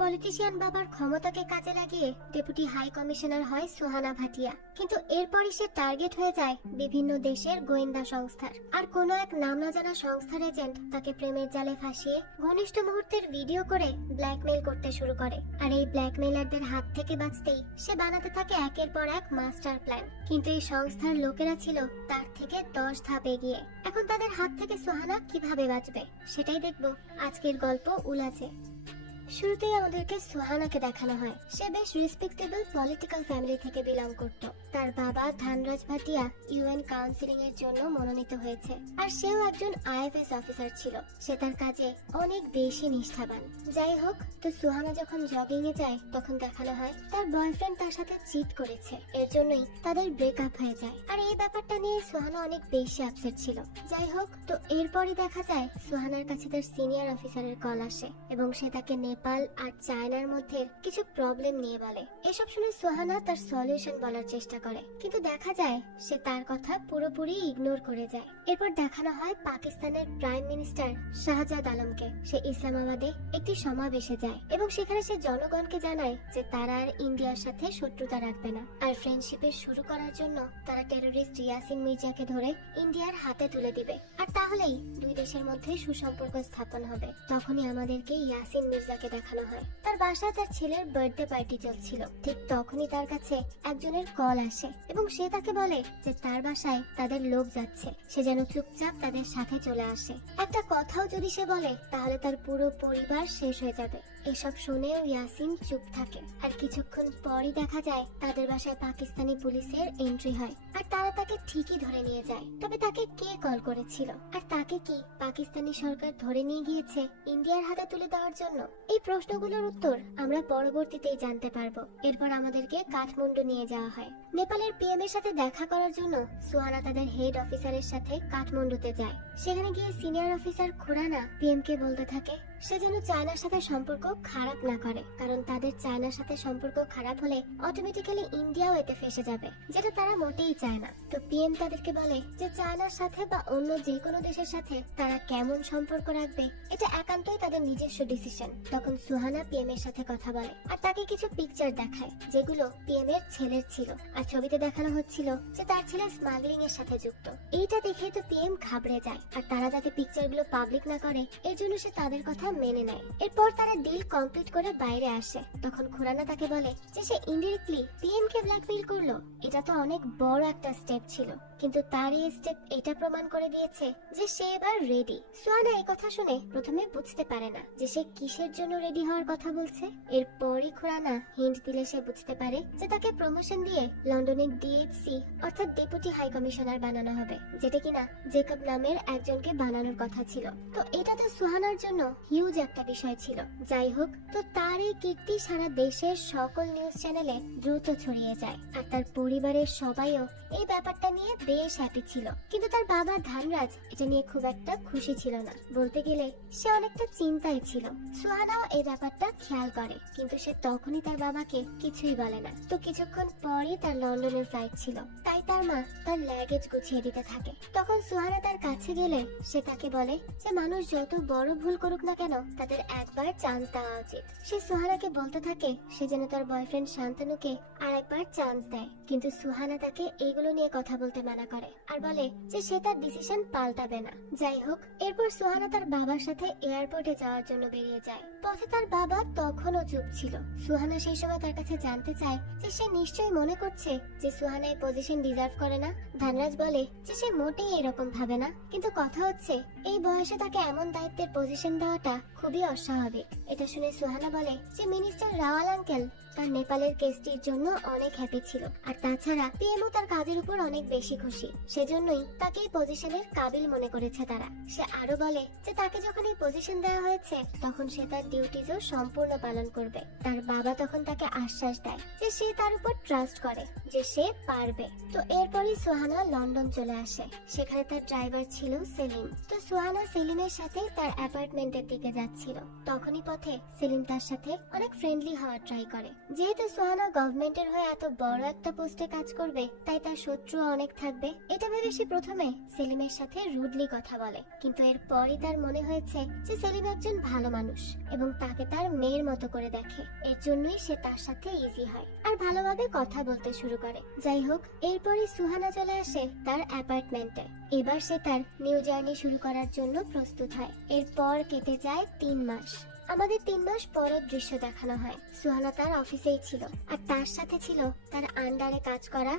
Politician বাবার ক্ষমতাকে কাজে লাগিয়ে ডেপুটি হাই কমিশনার হয় সুহানা ভাটিয়া। কিন্তু এরপরই সে টার্গেট হয়ে যায় বিভিন্ন দেশের গোয়েন্দা সংস্থার। আর কোনো এক নাম না জানা সংস্থার এজেন্ট তাকে প্রেমের জালে ফাঁসিয়ে ঘনিষ্ঠ মুহূর্তের ভিডিও করে ব্ল্যাকমেইল করতে শুরু করে। আর এই ব্ল্যাকমেইলারদের হাত থেকে বাঁচতেই সে বানাতে থাকে একের পর এক মাস্টার প্ল্যান। কিন্তু এই সংস্থার লোকেরা ছিল তার থেকে 10 ধাপ এগিয়ে। এখন তাদের হাত থেকে সুহানা কিভাবে বাঁচবে সেটাই দেখবো আজকের গল্প উলাজে। শুরুতেই আমাদেরকে সুহানাকে দেখানো হয়। সে বেশ রেসপেক্টেবল পলিটিক্যাল ফ্যামিলি থেকে বিলং করত। তার বাবা ধানরাজ ভাটিয়া ইউএন কাউন্সিলিং এর জন্য মনোনীত হয়েছে, আর সেও একজন আইএফএস অফিসার ছিল। সে তার কাজে অনেক বেশি নিষ্ঠাবান। যাই হোক, তো সুহানা যখন জগিং এ যায় তখন দেখানো হয় তার বয়ফ্রেন্ড তার সাথে চিট করেছে। এর জন্যই তাদের ব্রেকআপ হয়ে যায়। আর এই ব্যাপারটা নিয়ে সুহানা অনেক বেশি আপসেট ছিল। যাই হোক, তো এরপরই দেখা যায় সুহানার কাছে তার সিনিয়র অফিসারের কল আসে এবং সে তাকে নেপাল আর চায়নার মধ্যে কিছু প্রবলেম নিয়ে বলে। এসব শুনে সুহানা তার সলিউশন বলার চেষ্টা করে, কিন্তু দেখা যায় সে তার কথা পুরোপুরি ইগনোর করে যায়। এরপর দেখানো হয় পাকিস্তানের প্রাইম মিনিস্টার শাহজাদ আলমকে। সে ইসলামাবাদে একটি সমাবেশে যায় এবং সেখানে সে জনগণকে জানায় যে তারা আর ইন্ডিয়ার সাথে শত্রুতা রাখবে না, আর ফ্রেন্ডশিপের শুরু করার জন্য তারা টেরোরিস্ট ইয়াসিন মির্জাকে ধরে ইন্ডিয়ার হাতে তুলে দিবে। আর তাহলেই দুই দেশের মধ্যে সুসম্পর্ক স্থাপন হবে। তখনই আমাদেরকে ইয়াসিন মির্জাকে দেখানো হয়। তার বাসায় তার ছেলের বার্থডে পার্টি চলছিল। ঠিক তখনই তার কাছে একজনের কল আসে এবং সে তাকে বলে যে তার বাসায় তাদের লোক যাচ্ছে, সে যেন চুপচাপ তাদের সাথে চলে আসে। একটা কথাও যদি সে বলে তাহলে তার পুরো পরিবার শেষ হয়ে যাবে। এসব শুনেও ইয়াসিন চুপ থাকে। আর কিছুক্ষণ পরই দেখা যায় তাদের বাসায় পাকিস্তানি পুলিশের এন্ট্রি হয়, আর তারা তাকে ঠিকই ধরে নিয়ে যায়। তবে তাকে কে কল করেছিল, আর তাকে কি পাকিস্তানি সরকার ধরে নিয়ে গিয়েছে ইন্ডিয়ার হাতে তুলে দেওয়ার জন্য? এই প্রশ্নগুলোর উত্তর আমরা পরবর্তীতেই জানতে পারবো। এরপর আমাদেরকে কাঠমান্ডু নিয়ে যাওয়া হয়। নেপালের পিএম এর সাথে দেখা করার জন্য সুহানা তাদের হেড অফিসারের সাথে কাঠমান্ডুতে যায়। সেখানে গিয়ে সিনিয়র অফিসার খুরানা পিএম কে বলতে থাকে সে যেন চায়নার সাথে সম্পর্ক খারাপ না করে, কারণ তাদের চায়নার সাথে সম্পর্ক খারাপ হলে অটোমেটিক্যালি ইন্ডিয়াও এতে ফেসে যাবে, যেটা তারা মোটেই চায় না। তো পিএম তাদেরকে বলে যে চায়নার সাথে বা অন্য যে কোনো দেশের সাথে তারা কেমন সম্পর্ক রাখবে এটা একান্তই তাদের নিজস্ব ডিসিশন। তখন সুহানা পিএম এর সাথে কথা বলে আর তাকে কিছু পিকচার দেখায় যেগুলো পিএম এর ছেলের ছিল। আর ছবিতে দেখানো হচ্ছিল যে তার ছেলে স্মাগলিং এর সাথে যুক্ত। এইটা দেখে তো পিএম ঘাবড়ে যায়, আর তারা যাতে পিকচারগুলো পাবলিক না করে এর জন্য সে তাদের কথা মেনে নেয়। এরপর তারা ডিল কমপ্লিট করে বাইরে আসে। তখন খুরানা তাকে বলে যে সে ইনডিরেক্টলি পিএম কে ব্ল্যাকমেইল করলো। এটা তো অনেক বড় একটা স্টেপ ছিল, কিন্তু তার এই স্টেপ এটা প্রমাণ করে দিয়েছে যে সে এবার রেডি। সুহানা এই কথা শুনে প্রথমে বুঝতে পারে না যে সে কিসের জন্য রেডি হওয়ার কথা বলছে। এরপরই খুরানা হিন্ট দিলে সে বুঝতে পারে যে তাকে প্রমোশন দিয়ে লন্ডনের ডিএইচসি অর্থাৎ ডেপুটি হাই কমিশনার বানানো হবে, যেটা কিনা জেকব নামের একজনকে বানানোর কথা ছিল। তো এটা তো সুহানার জন্য হিউজ একটা বিষয় ছিল। যাই হোক, তো তার এই কীর্তি সারা দেশের সকল নিউজ চ্যানেলে দ্রুত ছড়িয়ে যায়, আর তার পরিবারের সবাইও এই ব্যাপারটা নিয়ে বেশ হ্যাপি ছিল। কিন্তু তার বাবা ধানরাজ এটা নিয়ে খুব একটা খুশি ছিল না। বলতে গেলে সে অনেকটা চিন্তায় ছিল। সুহানাও এই ব্যাপারটা খেয়াল করে, কিন্তু সে তখনই তার বাবাকে কিছুই বলে না। তো কিছুক্ষণ পরই তার লন্ডনের ফ্লাইট ছিল, তাই তার মা তার লাগেজ গুছিয়ে দিতে থাকে। তখন সুহানা তার কাছে গেলে সে তাকে বলে যে মানুষ যত বড় ভুল করুক না কেন তাদের একবার চান্স দেওয়া উচিত। সে সুহানাকে বলতে থাকে সে যেন তার বয়ফ্রেন্ড শান্তনুকে আর একবার চান্স দেয়, কিন্তু সুহানা তাকে এইগুলো নিয়ে কথা বলতে মানা করে আর বলে যে সে তার ডিসিশন পাল্টাবে না। যাই হোক, এরপর সুহানা তার বাবার সাথে এয়ারপোর্টে যাওয়ার জন্য বেরিয়ে যায়। পথে তার বাবা তখনও চুপ ছিল। সুহানা সেই সময় তার কাছে জানতে চায় যে সে নিশ্চয়ই মনে করছে যে সুহানা এই পজিশন ডিজার্ভ করে না। ধানরাজ বলে যে সে মোটেই এরকম ভাবে না, কিন্তু কথা হচ্ছে এই বয়সে তাকে এমন দায়িত্বের পজিশন দেওয়াটা খুবই অস্বাভাবিক। এটা শুনে সুহানা বলে যে মিনিস্টার রাওয়াল আঙ্কেল তার নেপালের কেসটির জন্য অনেক হ্যাপি ছিল, আর তাছাড়া পিএমও তার কাজের উপর অনেক বেশি খুশি, সেজন্যই তাকে এই পজিশনের কাবিল মনে করেছে তারা। সে আরো বলে যে তাকে যখন এই পজিশন দেওয়া হয়েছে তখন সে তার ডিউটিজও সম্পূর্ণ পালন করবে। তার বাবা তখন তাকে আশ্বাস দেয় যে সে তার উপর ট্রাস্ট করে, যে সে পারবে। তো এরপরই সুহানা লন্ডন চলে আসে। সেখানে তার ড্রাইভার ছিল সেলিম। তো সুহানা সেলিমের সাথে তার অ্যাপার্টমেন্টের দিকে যাচ্ছিল। তখনই পথে সেলিম তার সাথে অনেক ফ্রেন্ডলি হওয়ার ট্রাই করে। যেহেতু সুহানা গভর্নমেন্টের হয়ে এত বড় একটা পোস্টে কাজ করবে তাই তার শত্রু অনেক থাকবে, এটা ভেবে সে প্রথমে সেলিমের সাথে রুডলি কথা বলে। কিন্তু এরপরই তার মনে হয়েছে যে সেলিম একজন ভালো মানুষ এবং এবং তাকে তার মেয়ের মতো করে দেখে। এর জন্যই সে তার সাথে ইজি হয় আর ভালোভাবে কথা বলতে শুরু করে। যাই হোক, এরপরই সুহানা চলে আসে তার অ্যাপার্টমেন্টে। এবার সে তার নিউ জার্নি শুরু করার জন্য প্রস্তুত হয়। এরপর কেটে যায় 3 মাস। আমাদের 3 মাস পরের দৃশ্য দেখানো হয়। সুহানা তার অফিসেই ছিল আর তার সাথে ছিল তার আন্ডারে কাজ করা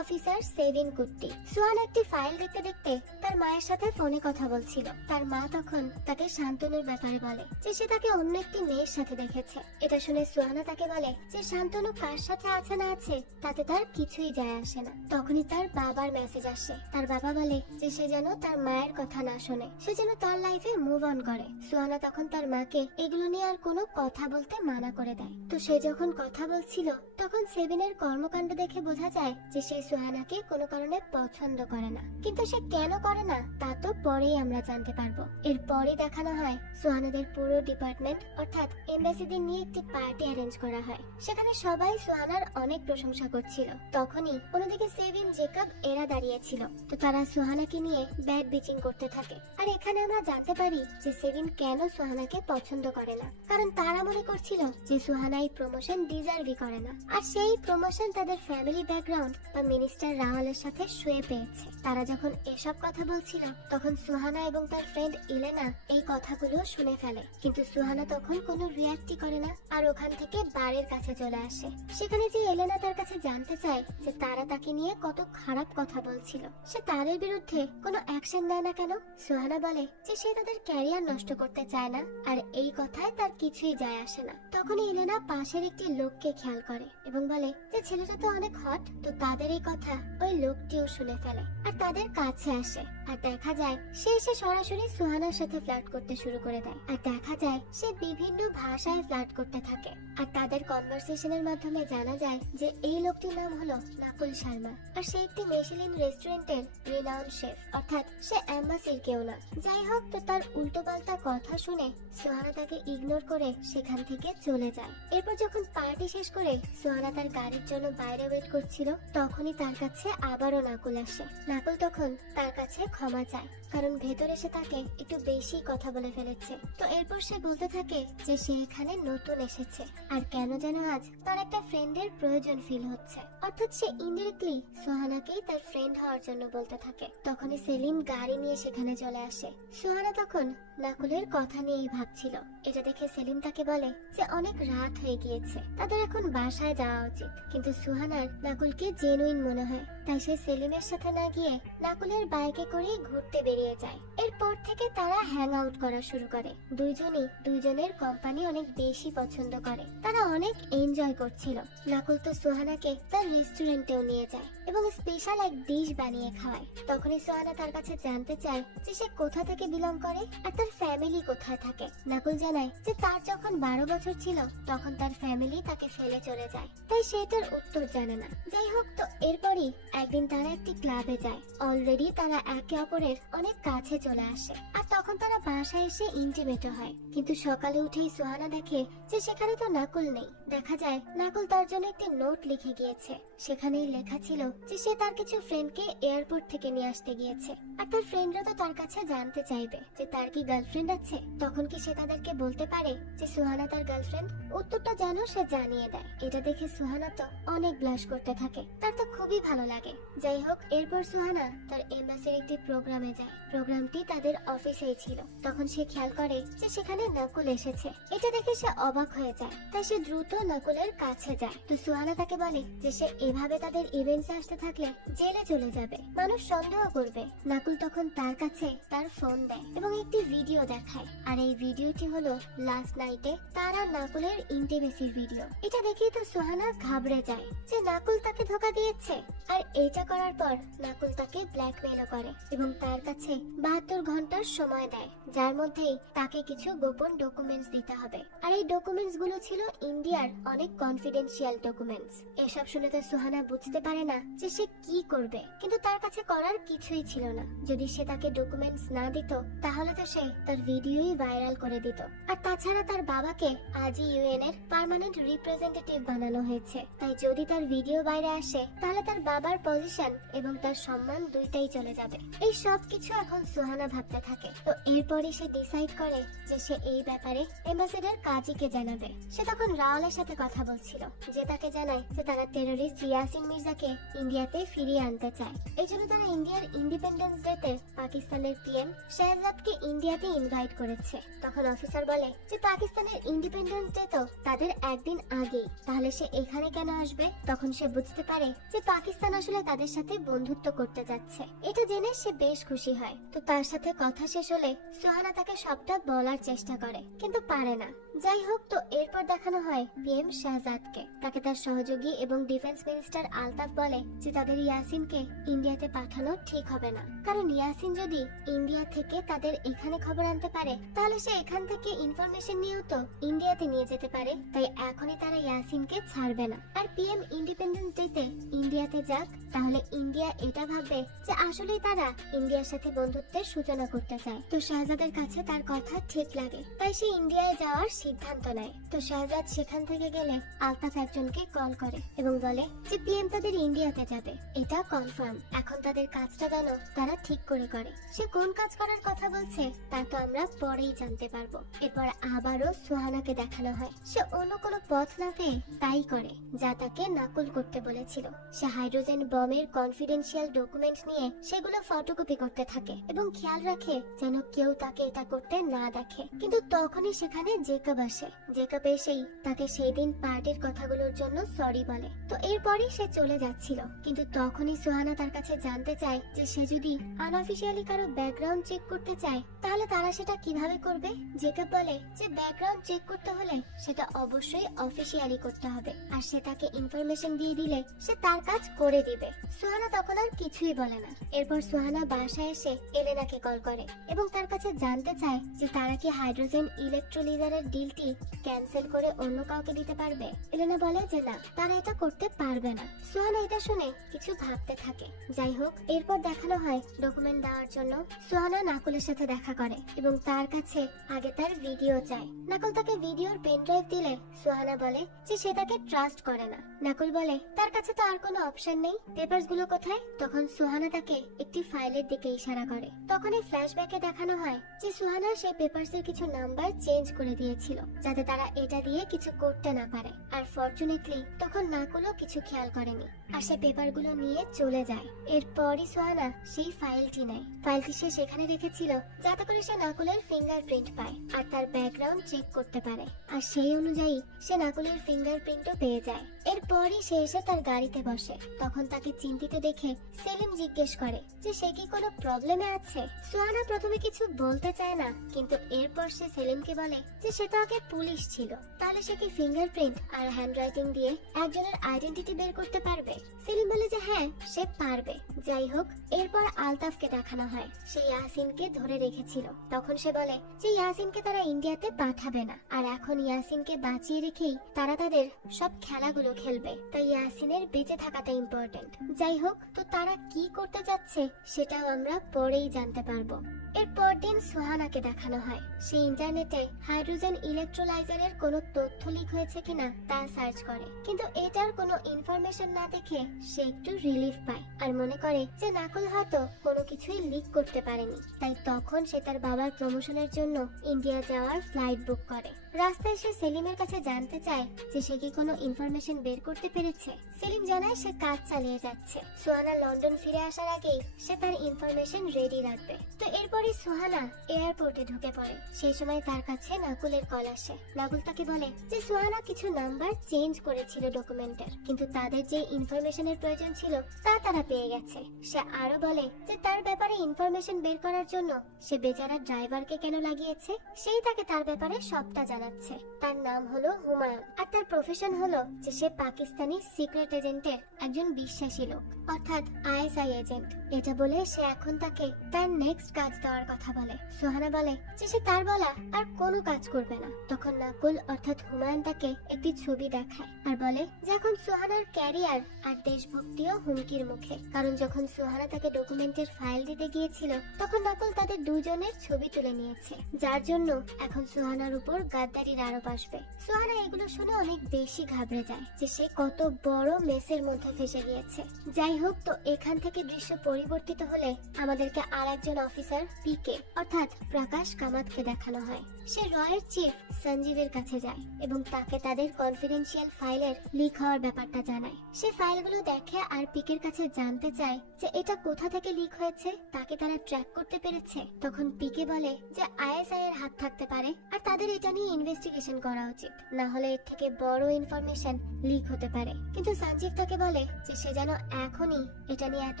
অফিসার সেভিন কুট্টি। সুহানা একটি ফাইল দেখতে দেখতে তার মায়ের সাথে ফোনে কথা বলছিল। তার মা তখন তাকে শান্তনুর ব্যাপারে বলে যে সে তাকে অন্য একটি মেয়ের সাথে দেখেছে। এটা শুনে সুহানা তাকে বলে যে শান্তনু কার সাথে আছে না আছে তাতে তার কিছুই যায় আসে না। তখনই তার বাবার মেসেজ আসে। তার বাবা বলে যে সে যেন তার মায়ের কথা না শোনে, সে যেন তার লাইফে মুভ অন করে। সুহানা তখন তার মাকে এগুলো নিয়ে আর কোনো কথা বলতে মানা করে দেয়। তো সে যখন কথা বলছিল তখন সেভিনের কর্মকাণ্ড দেখে বোঝা যায় যে সে সুহানাকে কোনো কারণে পছন্দ করে না। কিন্তু সে কেন করে না তা তো পরেই আমরা জানতে পারবো। এরপরই দেখানো হয় সুহানাদের পুরো ডিপার্টমেন্ট অর্থাৎ এমবাসিদের নিয়ে একটি পার্টি অ্যারেঞ্জ করা হয়। সেখানে সবাই সুহানার অনেক প্রশংসা করছিল। তখনই অন্যদিকে সেভিন, জেকব এরা দাঁড়িয়েছিল। তো তারা সুহানাকে নিয়ে ব্যাড বিচিং করতে থাকে। আর এখানে আমরা জানতে পারি যে সেভিন কেন সুহানাকে পছন্দ করে না, কারণ তারা মনে করছিল যে সুহানা এই প্রমোশন ডিজার্ভই করে না। আর সেই প্রমোশন তাদের ফ্যামিলি ব্যাকগ্রাউন্ড বা মিনিস্টার রাওয়ালের সাথে শুয়ে পেয়েছে। তারা যখন এসব কথা বলছিল তখন সুহানা এবং তার ফ্রেন্ড ইলেনা এই কথাগুলো শুনে ফেলে। কিন্তু সুহানা তখন কোনো রিয়াক্টই করে না আর ওখান থেকে বারের কাছে চলে আসে। সেখানে যে এলেনা তার কাছে জানতে চায় যে তারা তাকে নিয়ে কত খারাপ কথা বলছিল, সে তাদের বিরুদ্ধে কোনো অ্যাকশন নেয় না কেন। সুহানা বলে যে সে তাদের ক্যারিয়ার নষ্ট করতে চায় না আর এই কথায় তার কিছুই যায় আসে না। তখন এলেনা পাশের একটি লোককে খেয়াল করে এবং বলে যে ছেলেটা তো অনেক হট। তো তাদের এই কথা ওই লোকটিও শুনে ফেলে আর তাদের কাছে আসে। আর দেখা যায় সে এসে সরাসরি সুহানার সাথে ফ্লার্ট করতে শুরু করে দেয়। আর দেখা যায় সে বিভিন্ন ভাষায় ফ্লার্ট করতে থাকে। আর তাদের কনভারসেশনের মাধ্যমে জানা যায় যে এই লোকটির নাম হলো নাকুল শর্মা আর সে একটি মিশেলিন রেস্টুরেন্টের রিনাউন্ড শেফ, অর্থাৎ সে এম্বাসির কেউ না। যাই হোক, তো তার উল্টোপাল্টা কথা শুনে সুহানা তাকে ইগনোর করে সেখান থেকে চলে যায়। এরপর যখন পার্টি শেষ করে সুহানা তার গাড়ির জন্য বাইরে ওয়েট করছিল তখনই তার কাছে আবারও নাকুল আসে। নাকুল তখন তার কাছে ক্ষমা চায় কারণ ভেতরে সে তাকে একটু বেশি কথা বলে ফেলেছে। তো এরপর সে বলতে থাকে যে সে এখানে নতুন এসেছে আর কেন যেন আজ তার একটা ফ্রেন্ডের প্রয়োজন ফিল হচ্ছে। অর্থাৎ সে ইনডিরেক্টলি সুহানাকেই তার ফ্রেন্ড হওয়ার জন্য বলতে থাকে। তখনই সেলিম গাড়ি নিয়ে সেখানে চলে আসে। সুহানা তখন নাকুলের কথা নিয়েই ভাবছিল। এটা দেখে সেলিম তাকে বলে যে অনেক রাত হয়ে গিয়েছে, তাদের এখন বাসায় যাওয়া উচিত। কিন্তু সুহানার নাকুলকে জেনুইন মনে হয়, তাই সে সেলিমের সাথে না গিয়ে নাকুলের বাইকে করে ঘুরতে বেরিয়ে যায়। এরপর থেকে তারা হ্যাং আউট করা শুরু করে। দুইজনই দুইজনের কোম্পানি অনেক বেশি পছন্দ করে। তারা অনেক এনজয় করছিল। নাকুল তো সুহানাকে তার রেস্টুরেন্টেও নিয়ে যায় এবং স্পেশাল এক ডিশ বানিয়ে খাওয়ায়। তখনই সুহানা তার কাছে জানতে চায় যে সে কোথা থেকে বিলং করে আর তার ফ্যামিলি কোথায় থাকে। নাকুল জানায় যে তার যখন 12 বছর ছিল তখন তার ফ্যামিলি তাকে ফেলে চলে যায়, তাই সে তার উত্তর জানে না। যাই হোক, তো এরপরই একদিন তারা একটি ক্লাবে যায়। অলরেডি তারা একে অপরের অনেক কাছে চলে আসে আর তখন তারা বাসায় এসে ইন্টিমেটও হয়। কিন্তু সকালে উঠেই সুহানা দেখে যে সেখানে তো নাকুল নেই। দেখা যায় নাকুল তার জন্য একটি নোট লিখে গিয়েছে। সেখানেই লেখা ছিল যে সে তার কিছু ফ্রেন্ডকে এয়ারপোর্ট থেকে নিয়ে আসতে গিয়েছে আর তার ফ্রেন্ডরা তো তার কাছে জানতে চাইবে যে তার কি গার্লফ্রেন্ড আছে। তখন কি সে তাদেরকে বলতে পারে যে সুহানা তার গার্লফ্রেন্ড? উত্তরটা যেন সে জানিয়ে দেয়। এটা দেখে সুহানা তো অনেক ব্লাশ করতে থাকে, তার তো খুবই ভালো লাগে। যাই হোক, এরপর সুহানা তার এমবাসির একটি প্রোগ্রামে যায়। প্রোগ্রামটি তাদের অফিসেই ছিল। তখন সে খেয়াল করে যে সেখানে নাকুল এসেছে। এটা দেখে সে অবাক হয়ে যায়, তাই সে দ্রুত নাকুলের কাছে যায়। তো সুহানা তাকে বলে যে সে এভাবে তাদের ইভেন্টসে আসতে থাকলে জেলে চলে যাবে, মানুষ সন্দেহ করবে। নাকুল তখন তার কাছে তার ফোন দেয় এবং একটি ভিডিও দেখায়। আর এই ভিডিওটি হলো লাস্ট নাইটে তার আর নাকুলের ইন্টিমেসির ভিডিও। এটা দেখেই তো সুহানা ঘাবড়ে যায় যে নাকুল তাকে ধোঁকা দিয়েছে। আর এটা করার পর নাকুল তাকে ব্ল্যাকমেলও করে এবং তার কাছে 72 ঘন্টার সময় দেয়, যার মধ্যেই তাকে কিছু গোপন ডকুমেন্টস দিতে হবে। আর এই ডকুমেন্টস গুলো ছিল ইন্ডিয়ার অনেক কনফিডেন্সিয়াল ডকুমেন্টস। এসব শুনে তো সুহানা বুঝতে পারে না যে সে কি করবে, কিন্তু তার কাছে করার কিছুই ছিল না। যদি সে তাকে ডকুমেন্টস না দিত তাহলে তো সে তার ভিডিওই ভাইরাল করে দিত। আর তাছাড়া তার বাবাকে আজই ইউএন এর পার্মানেন্ট রিপ্রেজেন্টেটিভ বানানো হয়েছে, তাই যদি তার ভিডিও বাইরে আসে তাহলে তার বাবার পজিশন এবং তার সম্মান দুইটাই চলে যাবে। এই সব কিছু এখন সুহানা ভাবতে থাকে। তো এরপরই সে ডিসাইড করে যে সে এই ব্যাপারে এম্বাসেডর কাজীকে জানাবে। সে তখন রাওয়ালের সাথে কথা বলছিল, যে তাকে জানায় যে তারা টেররিস্ট ইয়াসিন মির্জাকে ইন্ডিয়াতে ফিরিয়ে আনতে চায়। এই জন্য তারা ইন্ডিয়ার ইন্ডিপেন্ডেন্স ডেতে পাকিস্তানের পিএম শাহজাদকে ইন্ডিয়াতে ইনভাইট করেছে। তখন অফিসার বলে যে পাকিস্তানের ইন্ডিপেন্ডেন্স ডে তো তাদের একদিন আগেই, তাহলে সে এখানে কেন আসবে? তখন সে বুঝতে পারে যে পাকিস্তান আসলে তাদের সাথে বন্ধুত্ব করতে যাচ্ছে। এটা জেনে সে বেশ খুশি হয়। তো তার সাথে কথা শেষ হলে সুহানা তাকে সবটা বলার চেষ্টা করে, কিন্তু পারে না। যাই হোক, তো এরপর দেখানো হয় পিএম শাহজাদকে। তাকে তার সহযোগী এবং ডিফেন্স মিনিস্টার আলতাফ বলে যে তাদের ইয়াসিনকে ইন্ডিয়াতে পাঠানো ঠিক হবে না, কারণ ইয়াসিন যদি ইন্ডিয়া থেকে তাদের এখানে খবর আনতে পারে তাহলে সে এখান থেকে ইনফরমেশন নিয়েও তো ইন্ডিয়াতে নিয়ে যেতে পারে। তাই এখনই তারা ইয়াসিনকে ছাড়বে না। আর পিএম ইন্ডিপেন্ডেন্স ডেতে ইন্ডিয়াতে যাক, তাহলে ইন্ডিয়া এটা ভাববে যে আসলেই তারা ইন্ডিয়ার সাথে বন্ধুত্বের সূচনা করতে চায়। তো শাহজাদের কাছে তার কথা ঠিক লাগে, তাই সে ইন্ডিয়ায় যাওয়ার সিদ্ধান্ত নেয়। তো শাহজাদ সেখান থেকে গেলে আলতাফ একজনকে কল করে এবং বলে যে পিএম তাদের ইন্ডিয়াতে যাবে, এটা কনফার্ম। এখন তাদের কাজটা যেন তারা ঠিক করে করে। সে কোন কাজ করার কথা বলছে তা তো আমরা পরেই জানতে পারবো। এরপর আবারও সুহানাকে দেখানো হয় সে অন্য কোনো পথ না পেয়ে তাই করে যা তাকে নাকুল করতে বলেছিল। সে হাইড্রোজেন বমের কনফিডেন্সিয়াল ডকুমেন্ট নিয়ে সেগুলো ফটোকপি করতে থাকে এবং খেয়াল রাখে যেন কেউ তাকে এটা করতে না দেখে। কিন্তু তখনই সেখানে জেকব আসে। জেকব এসেই তাকে সেই দিন পার্টির কথাগুলোর জন্য সরি বলে। তো এরপরই সে চলে যাচ্ছিল, কিন্তু তখনই সুহানা তার কাছে জানতে চায় যে সে যদি আনঅফিশিয়ালি কারো ব্যাকগ্রাউন্ড চেক করতে চায় তাহলে তারা সেটা কিভাবে করবে। জেকব বলে যে ব্যাকগ্রাউন্ড চেক করতে হলে সেটা অবশ্যই অফিশিয়ালি করতে হবে, আর সে তাকে ইনফরমেশন দিয়ে দিলে সে তার কাজ করে দিবে। সুহানা তখন আর কিছুই বলে না। এরপর সুহানা বাসায় এসে এলেনাকে কল করে এবং তার কাছে জানতে চায় যে তারা কি হাইড্রোজেন ইলেকট্রোলিজারের ডিলটি ক্যান্সেল করে অন্য কাউকে দিতে পারবে। এলেনা বলে যে না, তারা এটা করতে পারবে না। সুহানা এটা শুনে কিছু ভাবতে থাকে। যাই হোক, এরপর দেখানো হয় ডকুমেন্ট দেওয়ার জন্য সুহানা নাকুলের সাথে দেখা করে এবং তার কাছে আগে তার ভিডিও চায়। নাকুল তাকে ভিডিওর পেন ড্রাইভ দিলে সুহানা বলে যে সে তাকে ট্রাস্ট করে না। নাকুল বলে তার কাছে তো আর কোনো অপশন নেই, পেপারস গুলো কোথায়? তখন সুহানা তাকে একটি ফাইলের দিকে ইশারা করে। তখন এই ফ্ল্যাশব্যাকে দেখানো হয় যে সুহানা সেই পেপারসের কিছু নাম্বার চেঞ্জ করে দিয়েছিল যাতে তারা এটা দিয়ে কিছু করতে না পারে। আর ফরচুনেটলি তখন নাকুলও কিছু খেয়াল করেনি আর সে পেপারগুলো নিয়ে চলে যায়। এরপরই সুহানা সেই ফাইলটি নেয়। ফাইলটি সে সেখানে রেখেছিল যাতে করে সে নাকুলের ফিঙ্গারপ্রিন্ট পায় আর তার ব্যাকগ্রাউন্ড চেক করতে পারে। আর সেই অনুযায়ী সে নাকুলের ফিঙ্গারপ্রিন্টও পেয়ে যায়। এরপরই সে এসে তার গাড়িতে বসে। তখন তাকে চিন্তিত দেখে সেলিম জিজ্ঞেস করে যে সে কি কোনো প্রবলেমে আছে। সুহানা প্রথমে কিছু বলতে চায় না, কিন্তু এরপর সে সেলিমকে বলে যে সে তো আগে পুলিশ ছিল, তাহলে সে কি ফিঙ্গারপ্রিন্ট আর হ্যান্ডরাইটিং দিয়ে একজনের আইডেন্টিটি বের করতে পারবে? সেলিম বলে যে হ্যাঁ, সে পারবে। যাই হোক, এরপর আলতাফকে দেখানো হয় সে ইয়াসিনকে ধরে রেখেছিল। তখন সে বলে যে ইয়াসিনকে তারা ইন্ডিয়াতে পাঠাবে না, আর এখন ইয়াসিনকে বাঁচিয়ে রেখেই তারা তাদের সব খেলাগুলো খেলবে, তাই ইয়াসিনের বেঁচে থাকাটা ইম্পর্টেন্ট। যাই হোক, তো তারা কি করতে যাচ্ছে সেটাও আমরা পরেই জানতে পারবো। এরপর দিন সুহানাকে দেখানো হয় সে ইন্টারনেটে হাইড্রোজেন ইলেকট্রোলাইজারের কোনো তথ্য লিক হয়েছে কিনা তা সার্চ করে, কিন্তু এটার কোনো ইনফরমেশন না দেখে সে একটু রিলিফ পায় আর মনে করে যে নাকুল হয়তো কোনো কিছুই লিক করতে পারেনি। তাই তখন সে তার বাবার প্রমোশনের জন্য ইন্ডিয়া যাওয়ার ফ্লাইট বুক করে। রাস্তায় সে সেলিমের কাছে জানতে চায় যে সে কি কোনো ইনফরমেশন বের করতে পেরেছে। সেলিম জানায় সে কাজ চালিয়ে যাচ্ছে। সুহানা লন্ডন ফিরে আসার আগেই সে তার ইনফরমেশন রেডি রাখবে। তো এরপরই সুহানা এয়ারপোর্টে ঢুকে পড়ে। সেই সময় তার কাছে নাকুলের কল আসে। নাকুল তাকে বলে যে সুহানা কিছু নাম্বার চেঞ্জ করেছিল ডকুমেন্টের, কিন্তু তাদের যে ইনফরমেশনের প্রয়োজন ছিল তা তারা পেয়ে গেছে। সে আরো বলে যে তার ব্যাপারে ইনফরমেশন বের করার জন্য সে বেচারা ড্রাইভারকে কেন লাগিয়েছে, সেই তাকে তার ব্যাপারে সবটা জানাবে। বানাচ্ছে। তার নাম হলো হুমায়ুন, আর তার প্রফেশন হলো যে সে পাকিস্তানি সিক্রেট এজেন্টের একজন বিশ্বাসী লোক, অর্থাৎ আইএসআই এজেন্ট। এটা বলে সে এখন তাকে তার নেক্সট কাজ দেওয়ার কথা বলে। সুহানা বলে যে সে তার বলা আর কোনো কাজ করবে না। তখন নাকুল অর্থাৎ হুমায়ুন তাকে একটি ছবি দেখায় আর বলে যে এখন সুহানার ক্যারিয়ার আর দেশভক্তিও হুমকির মুখে, কারণ যখন সুহানা তাকে ডকুমেন্টের ফাইল দিতে গিয়েছিল তখন নাকুল তাদের দুজনের ছবি তুলে নিয়েছে, যার জন্য এখন সুহানার উপর গাদ্দারির আরোপ আসবে। সুহানা এগুলো শুনে অনেক বেশি ঘাবড়ে যায় যে সে কত বড় মেসের মধ্যে ফেসে গিয়েছে। যাই হোক, তো এখান থেকে দৃশ্য পরিবর্তিত হলে আমাদেরকে আর একজন অফিসার পিকে অর্থাৎ প্রকাশ কামাতকে দেখানো হয়। সে রয়ের চিফ সঞ্জীবের কাছে যায় এবং তাকে তাদের কনফিডেন্সিয়াল ফাইলের লিক হওয়ার ব্যাপারটা জানায়। সে ফাইলগুলো দেখে আর পিকের কাছে জানতে চায় যে এটা কোথা থেকে লিক হয়েছে, তাকে তারা ট্র্যাক করতে পেরেছে। তখন পিকে বলে যে আইএসআই এর হাত থাকতে পারে আর তাদের এটা নিয়ে ইনভেস্টিগেশন করা উচিত, না হলে এর থেকে বড় ইনফরমেশন লিক হতে পারে। কিন্তু সঞ্জীব তাকে বলে যে সে যেন এখনই এটা নিয়ে এত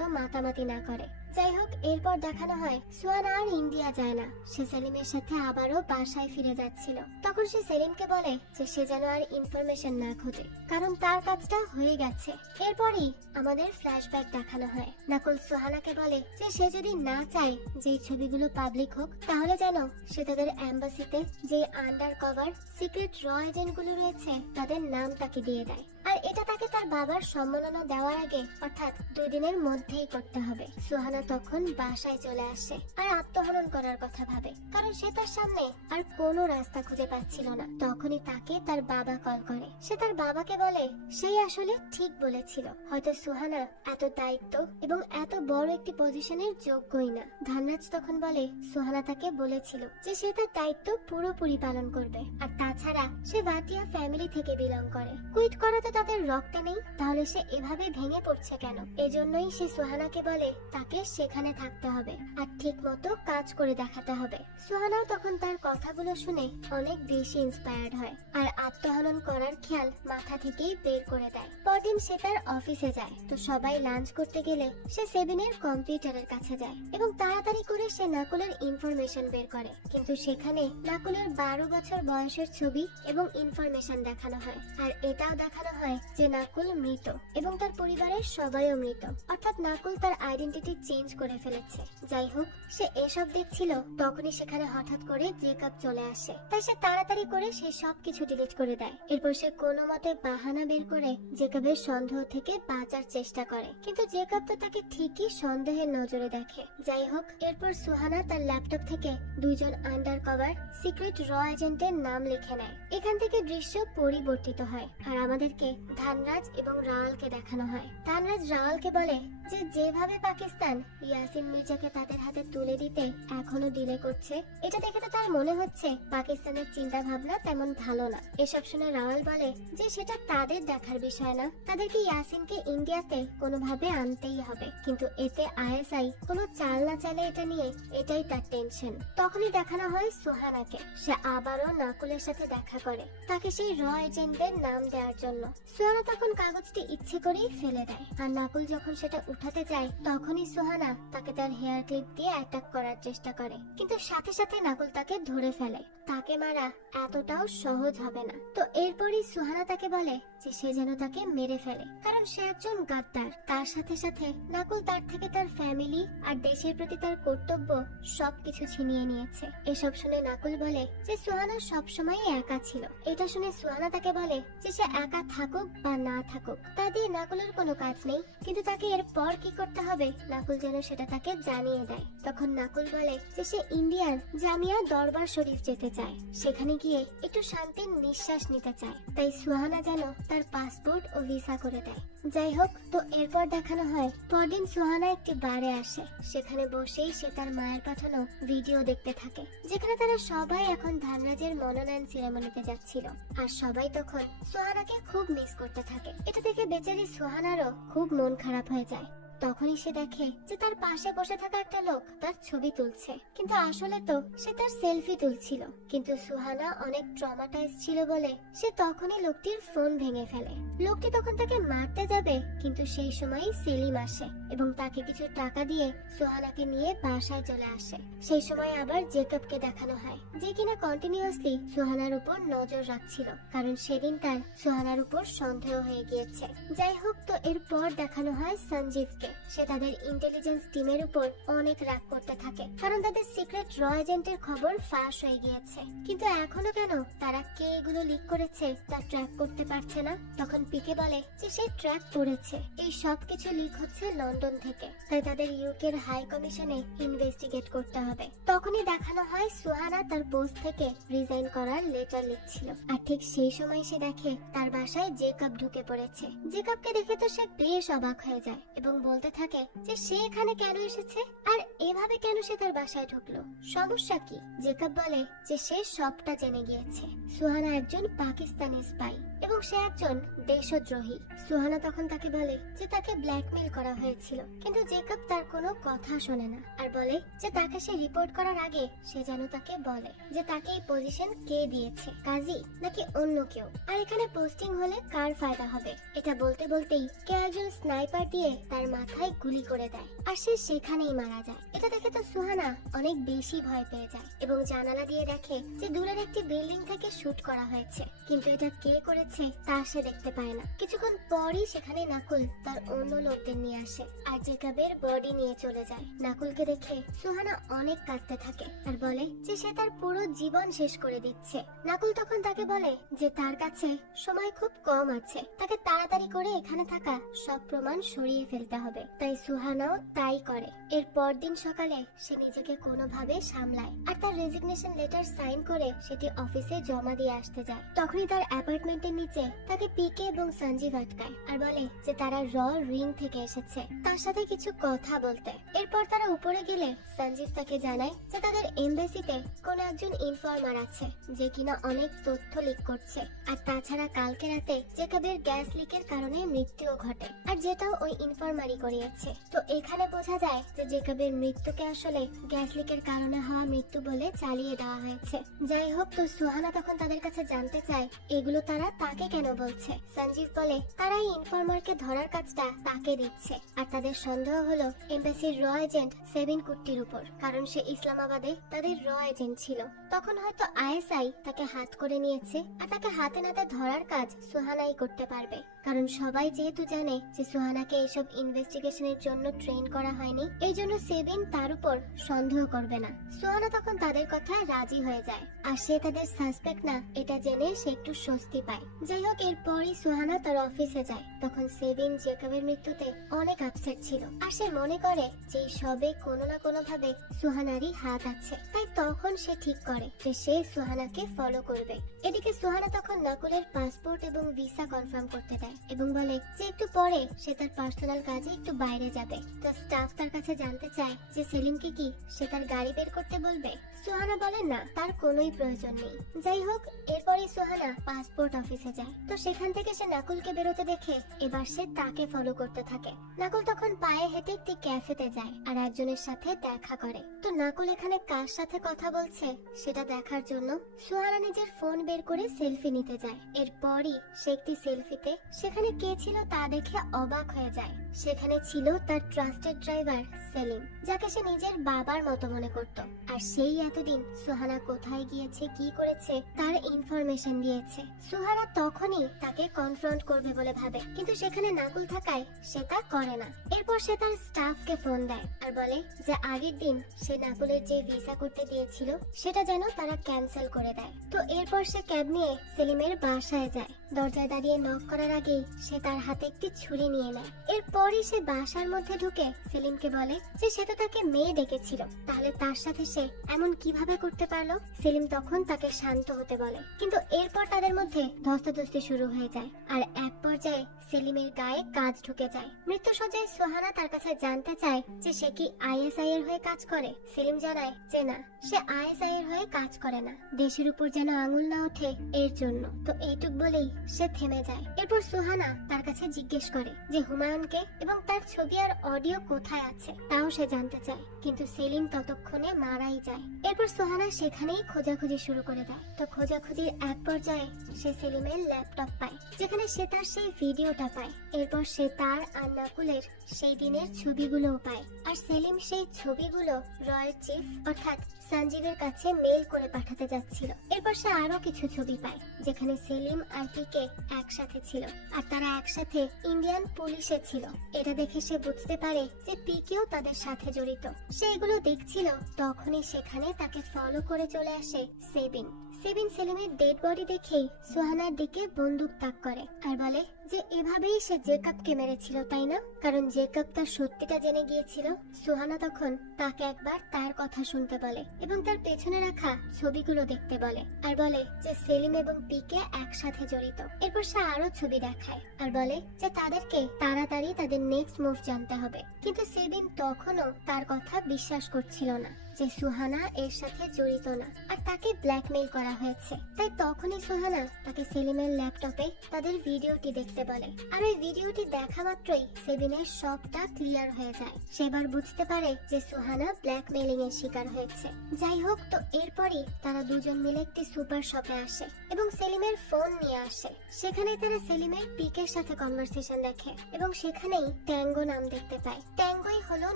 মাতামাতি না করে। যাই হোক, এরপর দেখানো হয় সুহানা আর ইন্ডিয়া যায় না, সে সেলিমের সাথে আবারও বাসায় ফিরে যাচ্ছিল। তখন সে সেলিমকে বলে যে সে যেন আর ইনফরমেশন না খোঁজে, কারণ তার কাজটা হয়ে গেছে। এরপরই আমাদের ফ্ল্যাশব্যাক দেখানো হয়। নাকুল সুহানাকে বলে যে সে যদি না চায় যে এই ছবিগুলো পাবলিক হোক, তাহলে যেন সে তাদের এম্বাসিতে যে আন্ডার কভার সিক্রেট র এজেন্টগুলো রয়েছে তাদের নাম তাকে দিয়ে দেয়, আর এটা তাকে তার বাবার সম্মাননা দেওয়ার আগে অর্থাৎ 2 দিনের মধ্যেই করতে হবে। সুহানা তখন বাসায় চলে আসে আর আত্মহনন করার কথা ভাবে, কারণ সে তার সামনে আর কোনো রাস্তা খুঁজে পাচ্ছিল না। তখনই তাকে তার বাবা কল করে। সে তার বাবাকে বলে সেই আসলে ঠিক বলেছিল, হয়তো সুহানা এত দায়িত্ব এবং এত বড় একটি পজিশনের যোগ্যই না। ধানরাজ তখন বলে সুহানা তাকে বলেছিল যে সে তার দায়িত্ব পুরোপুরি পালন করবে, আর তাছাড়া সে ভাটিয়া ফ্যামিলি থেকে বিলং করে। কুইট করাতে তাদের রক্তে নেই, তাহলে সে এভাবে ভেঙে পড়ছে কেন? এজন্যই সে সুহানাকে বলে তাকে সেখানে থাকতে হবে আর ঠিক মতো কাজ করে দেখাতে হবে। সুহানাও তখন তার কথাগুলো শুনে অনেক বেশি ইন্সপায়ার্ড হয় আর আত্মহনন করার খেয়াল মাথা থেকেই বের করে দেয়। পরদিন সে তার অফিসে যায়, তো সবাই লাঞ্চ করতে গেলে সে সেবিনের কম্পিউটারের কাছে যায় এবং তাড়াতাড়ি করে সে নাকুলের ইনফরমেশন বের করে। কিন্তু সেখানে নাকুলের 12 বছর বয়সের ছবি এবং ইনফরমেশন দেখানো হয়, আর এটাও দেখানো হয় যে নাকুল মৃত এবং তার পরিবারের সবাইও মৃত, অর্থাৎ নাকুল তার আইডেন্টিটি চেঞ্জ করে ফেলেছে। যাই হোক, সে এসব দেখছিল, তখনই সেখানে হঠাৎ করে জেকব চলে আসে, তাই সে তাড়াতাড়ি করে সে সবকিছু ডিলিট করে দেয়। এরপর সে কোনো মতে বাহানা বের করে জেকবের সন্দেহ থেকে বাঁচার চেষ্টা করে, কিন্তু জেকব তো তাকে ঠিকই সন্দেহের নজরে দেখে। যাই হোক, এরপর সুহানা তার ল্যাপটপ থেকে 2 জন আন্ডার কভার সিক্রেট র এজেন্টের নাম লিখে নেয়। এখান থেকে দৃশ্য পরিবর্তিত হয় আর আমাদেরকে ধানরাজ এবং রাওয়ালকে দেখানো হয়। ধানরাজ রাওয়ালকে বলে যে যেভাবে পাকিস্তান ইয়াসিন মির্জাকে তাদের হাতে তুলে দিতে এখনো ডিলে করছে, এটা দেখে তো তার মনে হচ্ছে পাকিস্তানের চিন্তা ভাবনা তেমন ভালো না। এসব শুনে রাওয়াল বলে যে সেটা তাদের দেখার বিষয় না, তাদেরকে ইয়াসিনকে ইন্ডিয়াতে কোনোভাবে আনতেই হবে, কিন্তু এতে আইএসআই কোনো চাল না চালে এটা নিয়ে এটাই তার টেনশন। তখনই দেখানো হয় সুহানাকে, সে আবারও নাকুলের সাথে দেখা করে তাকে সেই র এজেন্টদের নাম দেওয়ার জন্য। সুহানা তখন কাগজটি ইচ্ছে করেই ফেলে দেয়, আর নাকুল যখন সেটা উঠাতে যায় তখনই সুহানা তাকে তার হেয়ার ক্লিপ দিয়ে অ্যাটাক করার চেষ্টা করে, কিন্তু সাথে সাথে নাকুল তাকে ধরে ফেলে। তাকে মারা এতটাও সহজ হবে না। তো এরপরই সুহানা তাকে বলে যে সে যেন তাকে মেরে ফেলে, কারণ সে একজন গাদ্দার। তার সাথে সাথে নাকুল তার থেকে তার ফ্যামিলি আর দেশের প্রতি তার কর্তব্য সবকিছু ছিনিয়ে নিয়েছে। এসব শুনে নাকুল বলে যে সুহানা সবসময় একা ছিল। এটা শুনে সুহানা তাকে বলে যে সে একা থাকুক বা না থাকুক তা দিয়ে নাকুলের কোনো কাজ নেই, কিন্তু তাকে এরপর কি করতে হবে নাকুল যেন সেটা তাকে জানিয়ে দেয়। তখন নাকুল বলে যে সে ইন্ডিয়ার জামিয়া দরবার শরীফ যেতে চায়, সেখানে গিয়ে একটু শান্তির নিঃশ্বাস নিতে চায়, তাই সুহানা যেন তার পাসপোর্ট ও ভিসা করে দেয়। যাই হোক, তো এরপর দেখানো হয় পরদিন সুহানা একটি বারে আসে, সেখানে বসেই সে তার মায়ের পাঠানো ভিডিও দেখতে থাকে, যেখানে তারা সবাই এখন ধানরাজের মনোনয়ন সেরেমনিতে যাচ্ছিল, আর সবাই তখন সুহানাকে খুব মিস করতে থাকে। এটা দেখে বেচারি সুহানারও খুব মন খারাপ হয়ে যায়। তখনই সে দেখে যে তার পাশে বসে থাকা একটা লোক তার ছবি তুলছে, কিন্তু আসলে তো সে তার সেলফি তুলছিল। কিন্তু সুহানা অনেক ট্রমাটাইজ ছিল বলে সে তখনই লোকটির ফোন ভেঙে ফেলে। লোকটি তখন তাকে মারতে যাবে, কিন্তু সেই সময়ই সেলিম আসে এবং তাকে কিছু টাকা দিয়ে সুহানাকে নিয়ে বাসায় চলে আসে। সেই সময় আবার জেকবকে দেখানো হয়, যে কিনা কন্টিনিউয়াসলি সুহানার উপর নজর রাখছিল, কারণ সেদিন তার সুহানার উপর সন্দেহ হয়ে গিয়েছে। যাই হোক, তো এরপর দেখানো হয় সঞ্জীবকে। সে তাদের ইন্টেলিজেন্স টিমের উপর অনেক রাগ করতে থাকে, কারণ তাদের সিক্রেট র এজেন্টের খবর ফাঁস হয়ে গিয়েছে, কিন্তু এখনো কেন তারা কে এগুলো লিক করেছে তা ট্র্যাক করতে পারছে না। তখন পিকে বলে যে সে ট্র্যাক করেছে, এই সব কিছু লিক হচ্ছে লন্ডন থেকে, তাই তাদের ইউকের হাই কমিশনে ইনভেস্টিগেট করতে হবে। তখনই দেখানো হয় সুহানা তার পোস্ট থেকে রিজাইন করার লেটার লিখছিল, আর ঠিক সেই সময় সে দেখে তার বাসায় জেকব ঢুকে পড়েছে। জেকবকে দেখে তো সে বেশ অবাক হয়ে যায় এবং বলতে থাকে যে সে এখানে কেন এসেছে আর এভাবে কেন সে তার বাসায় ঢুকলো, সমস্যা কি? জেকব বলে যে সে সবটা জেনে গিয়েছে। সুহানা একজন পাকিস্তানি স্পাই এবং সে একজন দেশদ্রোহী। সুহানা তখন তাকে বলে যে তাকে ব্ল্যাকমেইল করা হয়েছিল, কিন্তু জেকব তার কোনো কথা শোনে না আর বলে যে তাকে সে রিপোর্ট করার আগে সে যেন তাকে বলে যে তাকে এই পজিশন কে দিয়েছে, কাজী নাকি অন্য কেউ, আর এখানে পোস্টিং হলে কার ফায়দা হবে। এটা বলতে বলতেই কেউ একজন স্নাইপার দিয়ে তার মাথায় গুলি করে দেয় আর সে সেখানেই মারা যায়। এটা দেখে তো সুহানা অনেক বেশি ভয় পেয়ে যায় এবং জানালা দিয়ে দেখে যে দূরের একটি বিল্ডিং থেকে শুট করা হয়েছে, কিন্তু এটা কে করেছে তা সে দেখতে পায় না। কিছুক্ষণ পরই সেখানে নাকুল তার অন্য লোকদের নিয়ে আসে আর জেকবের বডি নিয়ে চলে যায়। নাকুলকে দেখে সুহানা অনেক কাঁদতে থাকে আর বলে যে সে তার পুরো জীবন শেষ করে দিচ্ছে। নাকুল তখন তাকে বলে যে তার কাছে সময় খুব কম আছে, তাকে তাড়াতাড়ি করে এখানে থাকা সব প্রমাণ সরিয়ে ফেলতে হবে। তাই সুহানাও তাই করে। এর পরদিন সকালে সে নিজেকে কোনোভাবে সামলায় আর তার রেজিগনেশন লেটার সাইন করে সেটি অফিসে জমা দিয়ে আসতে যায়। তখনই তার অ্যাপার্টমেন্টের নিচে তাকে পিকে এবং সঞ্জীব আটকায় আর বলে যে তারা র রিং থেকে এসেছে, তার সাথে কিছু কথা বলতে। এরপর তারা উপরে গেলে সঞ্জীব তাকে জানায় যে তাদের এমবেসিতে কোন একজন ইনফর্মার আছে যে কিনা অনেক তথ্য লিক করছে, আর তাছাড়া কালকে রাতে জেকবের গ্যাস লিকের কারণে মৃত্যুও ঘটে, আর যেটাও ওই ইনফর্মারই করিয়েছে। তো এখানে বোঝা যায় যে জেকবের মৃত্যুকে আসলে গ্যাস লিকের কারণে হওয়া মৃত্যু বলে চালিয়ে দেওয়া হয়েছে। যাই হোক, তো সুহানা তখন তাদের কাছে জানতে চায় এগুলো তারা তাকে কেন বলছে। সঞ্জীব বলে তারা এই ইনফর্মারকে ধরার কাজটা তাকে দিচ্ছে, আর তাদের সন্দেহ হলো এমবেসির র এজেন্ট সেবিন কুট্টির উপর, কারণ সে ইসলামাবাদে তাদের র এজেন্ট ছিল। তখন হয়তো আইএসআই তাকে হাত করে নিয়েছে আর তাকে হাতে নাতে ধরার কাজ সুহানাই করতে পারবে, কারণ সবাই যেহেতু জানে যে সুহানাকে এইসব ইনভেস্টিগেশনের জন্য ট্রেন করা হয়নি, এই জন্য সেবিন তার উপর সন্দেহ করবে না। সুহানা তখন তাদের কথায় রাজি হয়ে যায় আর সে তাদের সাসপেক্ট না এটা জেনে সে একটু স্বস্তি পায়। যাই হোক, এরপরই সুহানা তার অফিসে যায়। তখন সেবিন জেকবের মৃত্যুতে অনেক আপসেট ছিল আর সে মনে করে যে সবে কোনো না কোনো ভাবে সুহানারই হাত আছে, তাই তখন সে ঠিক করে যে সে সুহানাকে ফলো করবে। এদিকে সুহানা তখন নাকুলের পাসপোর্ট এবং ভিসা কনফার্ম করতে দেয় এবং বলে যে একটু পরে সে তার পার্সোনাল কাজে একটু বাইরে যাবে। তো স্টাফ তার কাছে জানতে চায় যে সেলিমকে কি সে তার গাড়ি বের করতে বলবে। সুহানা বলে না, তার কোনোই প্রয়োজন নেই। যাই হোক, এরপরই সুহানা পাসপোর্ট অফিসে যায়। তো সেখান থেকে সে নাকুলকে বেরোতে দেখে এবার সে তাকে ফলো করতে থাকে। নাকুল তখন পায়ে হেঁটে একটি ক্যাফেতে যায় আর একজনের সাথে দেখা করে। তো নাকুল এখানে কার সাথে কথা বলছে সেটা দেখার জন্য সুহানা নিজের ফোন বের করে সেলফি নিতে যায়। এরপরই সে একটি সেলফিতে সেখানে কে ছিল তা দেখে অবাক হয়ে যায়। সেখানে ছিল তার ট্রাস্টেড ড্রাইভার সেলিম, যাকে সে নিজের বাবার মতো মনে করত। আর সেই এতদিন সুহানা কোথায় গিয়েছে, কি করেছে তার ইনফরমেশন দিয়েছে। সুহানা তখনই তাকে কনফ্রন্ট করবে বলে ভাবে, কিন্তু সেখানে নাকুল থাকায় সে তা করে না। এরপর সে তার স্টাফকে ফোন দেয় আর বলে যে আগের দিন সে নাকুলের যে ভিসা করতে দিয়েছিল সেটা যেন তারা ক্যান্সেল করে দেয়। তো এরপর সে ক্যাব নিয়ে সেলিমের বাসায় যায়। দরজায় দাঁড়িয়ে নক করার আগেই সে তার হাতে একটি ছুরি নিয়ে নেয়। এরপরই সে বাসার মধ্যে ঢুকে সেলিমকে বলে যে সে তো তাকে মেয়ে ডেকেছিল, তাহলে তার সাথে সে এমন কিভাবে করতে পারলো। সেলিম তখন তাকে শান্ত হতে বলে, কিন্তু এরপর তাদের মধ্যে ধস্তাধস্তি শুরু হয়ে যায় আর এক পর্যায়ে সেলিমের গায়ে কাজ ঢুকে যায়। মৃত্যুসজ্জায় সুহানা তার কাছে জানতে চায় যে সে কি আইএসআই এর হয়ে কাজ করে। সেলিম জানায় যে না, সে আইএসআই এর হয়ে কাজ করে না, দেশের উপর যেন আঙুল না ওঠে এর জন্য। তো এইটুক বলেই সে থেমে যায়। এরপর সুহানা তার কাছে জিজ্ঞেস করে যে হুমায়ুনকে এবং তার ছবি আর অডিও কোথায় আছে তাও সে জানতে চায়, কিন্তু সেলিম ততক্ষণে মারাই যায়। এরপর সোহানা সেখানেই খোঁজাখুঁজি শুরু করে দেয়। তো খোঁজাখুঁজির এক পর্যায়ে সে সেলিমের ল্যাপটপ পায়, যেখানে সে তার সেই ভিডিওটা পায়। এরপর সে তার আর নাকুলের সেই দিনের ছবিগুলোও পায়, আর সেলিম সেই ছবিগুলো রয়ের চিফ অর্থাৎ সঞ্জীবের কাছে মেল করে পাঠাতে যাচ্ছিল। এরপর সে আরো কিছু ছবি পায়, যেখানে সেলিম আর পিকে একসাথে ছিল, আর তারা একসাথে ইন্ডিয়ান পুলিশে ছিল। এটা দেখে সে বুঝতে পারে যে পিকেও তাদের সাথে জড়িত। সে এগুলো দেখছিল, তখনই সেখানে তাকে ফলো করে চলে আসে সেবিন। সেবিন সেলিমের ডেড বডি দেখেই সোহানার দিকে বন্দুক তাক করে আর বলে যে এভাবেই সে জেকবকে মেরেছিল, তাই না? কারণ জেকব তার সত্যিটা জেনে গিয়েছিল। সোহানা তখন তাকে একবার তার কথা শুনতে বলে এবং তার পেছনে রাখা ছবিগুলো দেখতে বলে, আর বলে যে সেলিম এবং পিকে একসাথে জড়িত। এরপর সে আরো ছবি দেখায় আর বলে যে তাদেরকে তাড়াতাড়ি তাদের নেক্সট মুভ জানতে হবে। কিন্তু সেবিন তখনও তার কথা বিশ্বাস করছিল না যে সুহানা এর সাথে জড়িত না, আর তাকে ব্ল্যাকমেইল করা হয়েছে। তাই তখনই সুহানা তাকে সেলিমের ল্যাপটপে তাদের ভিডিওটি দেখতে বলে, আর ওই ভিডিওটি দেখা মাত্রই সেবিনের সবটা ক্লিয়ার হয়ে যায়। সেবার বুঝতে পারে যে সুহানা ব্ল্যাকমেইলিং এর শিকার হয়েছে। যাই হোক, তো এরপরই তারা দুজন মিলে একটি সুপার শপে আসে এবং সেলিমের ফোন নিয়ে আসে। সেখানে তারা সেলিমের পিকের সাথে কনভারসেশন দেখে এবং সেখানেই ট্যাঙ্গো নাম দেখতে পায়। ট্যাঙ্গোই হলো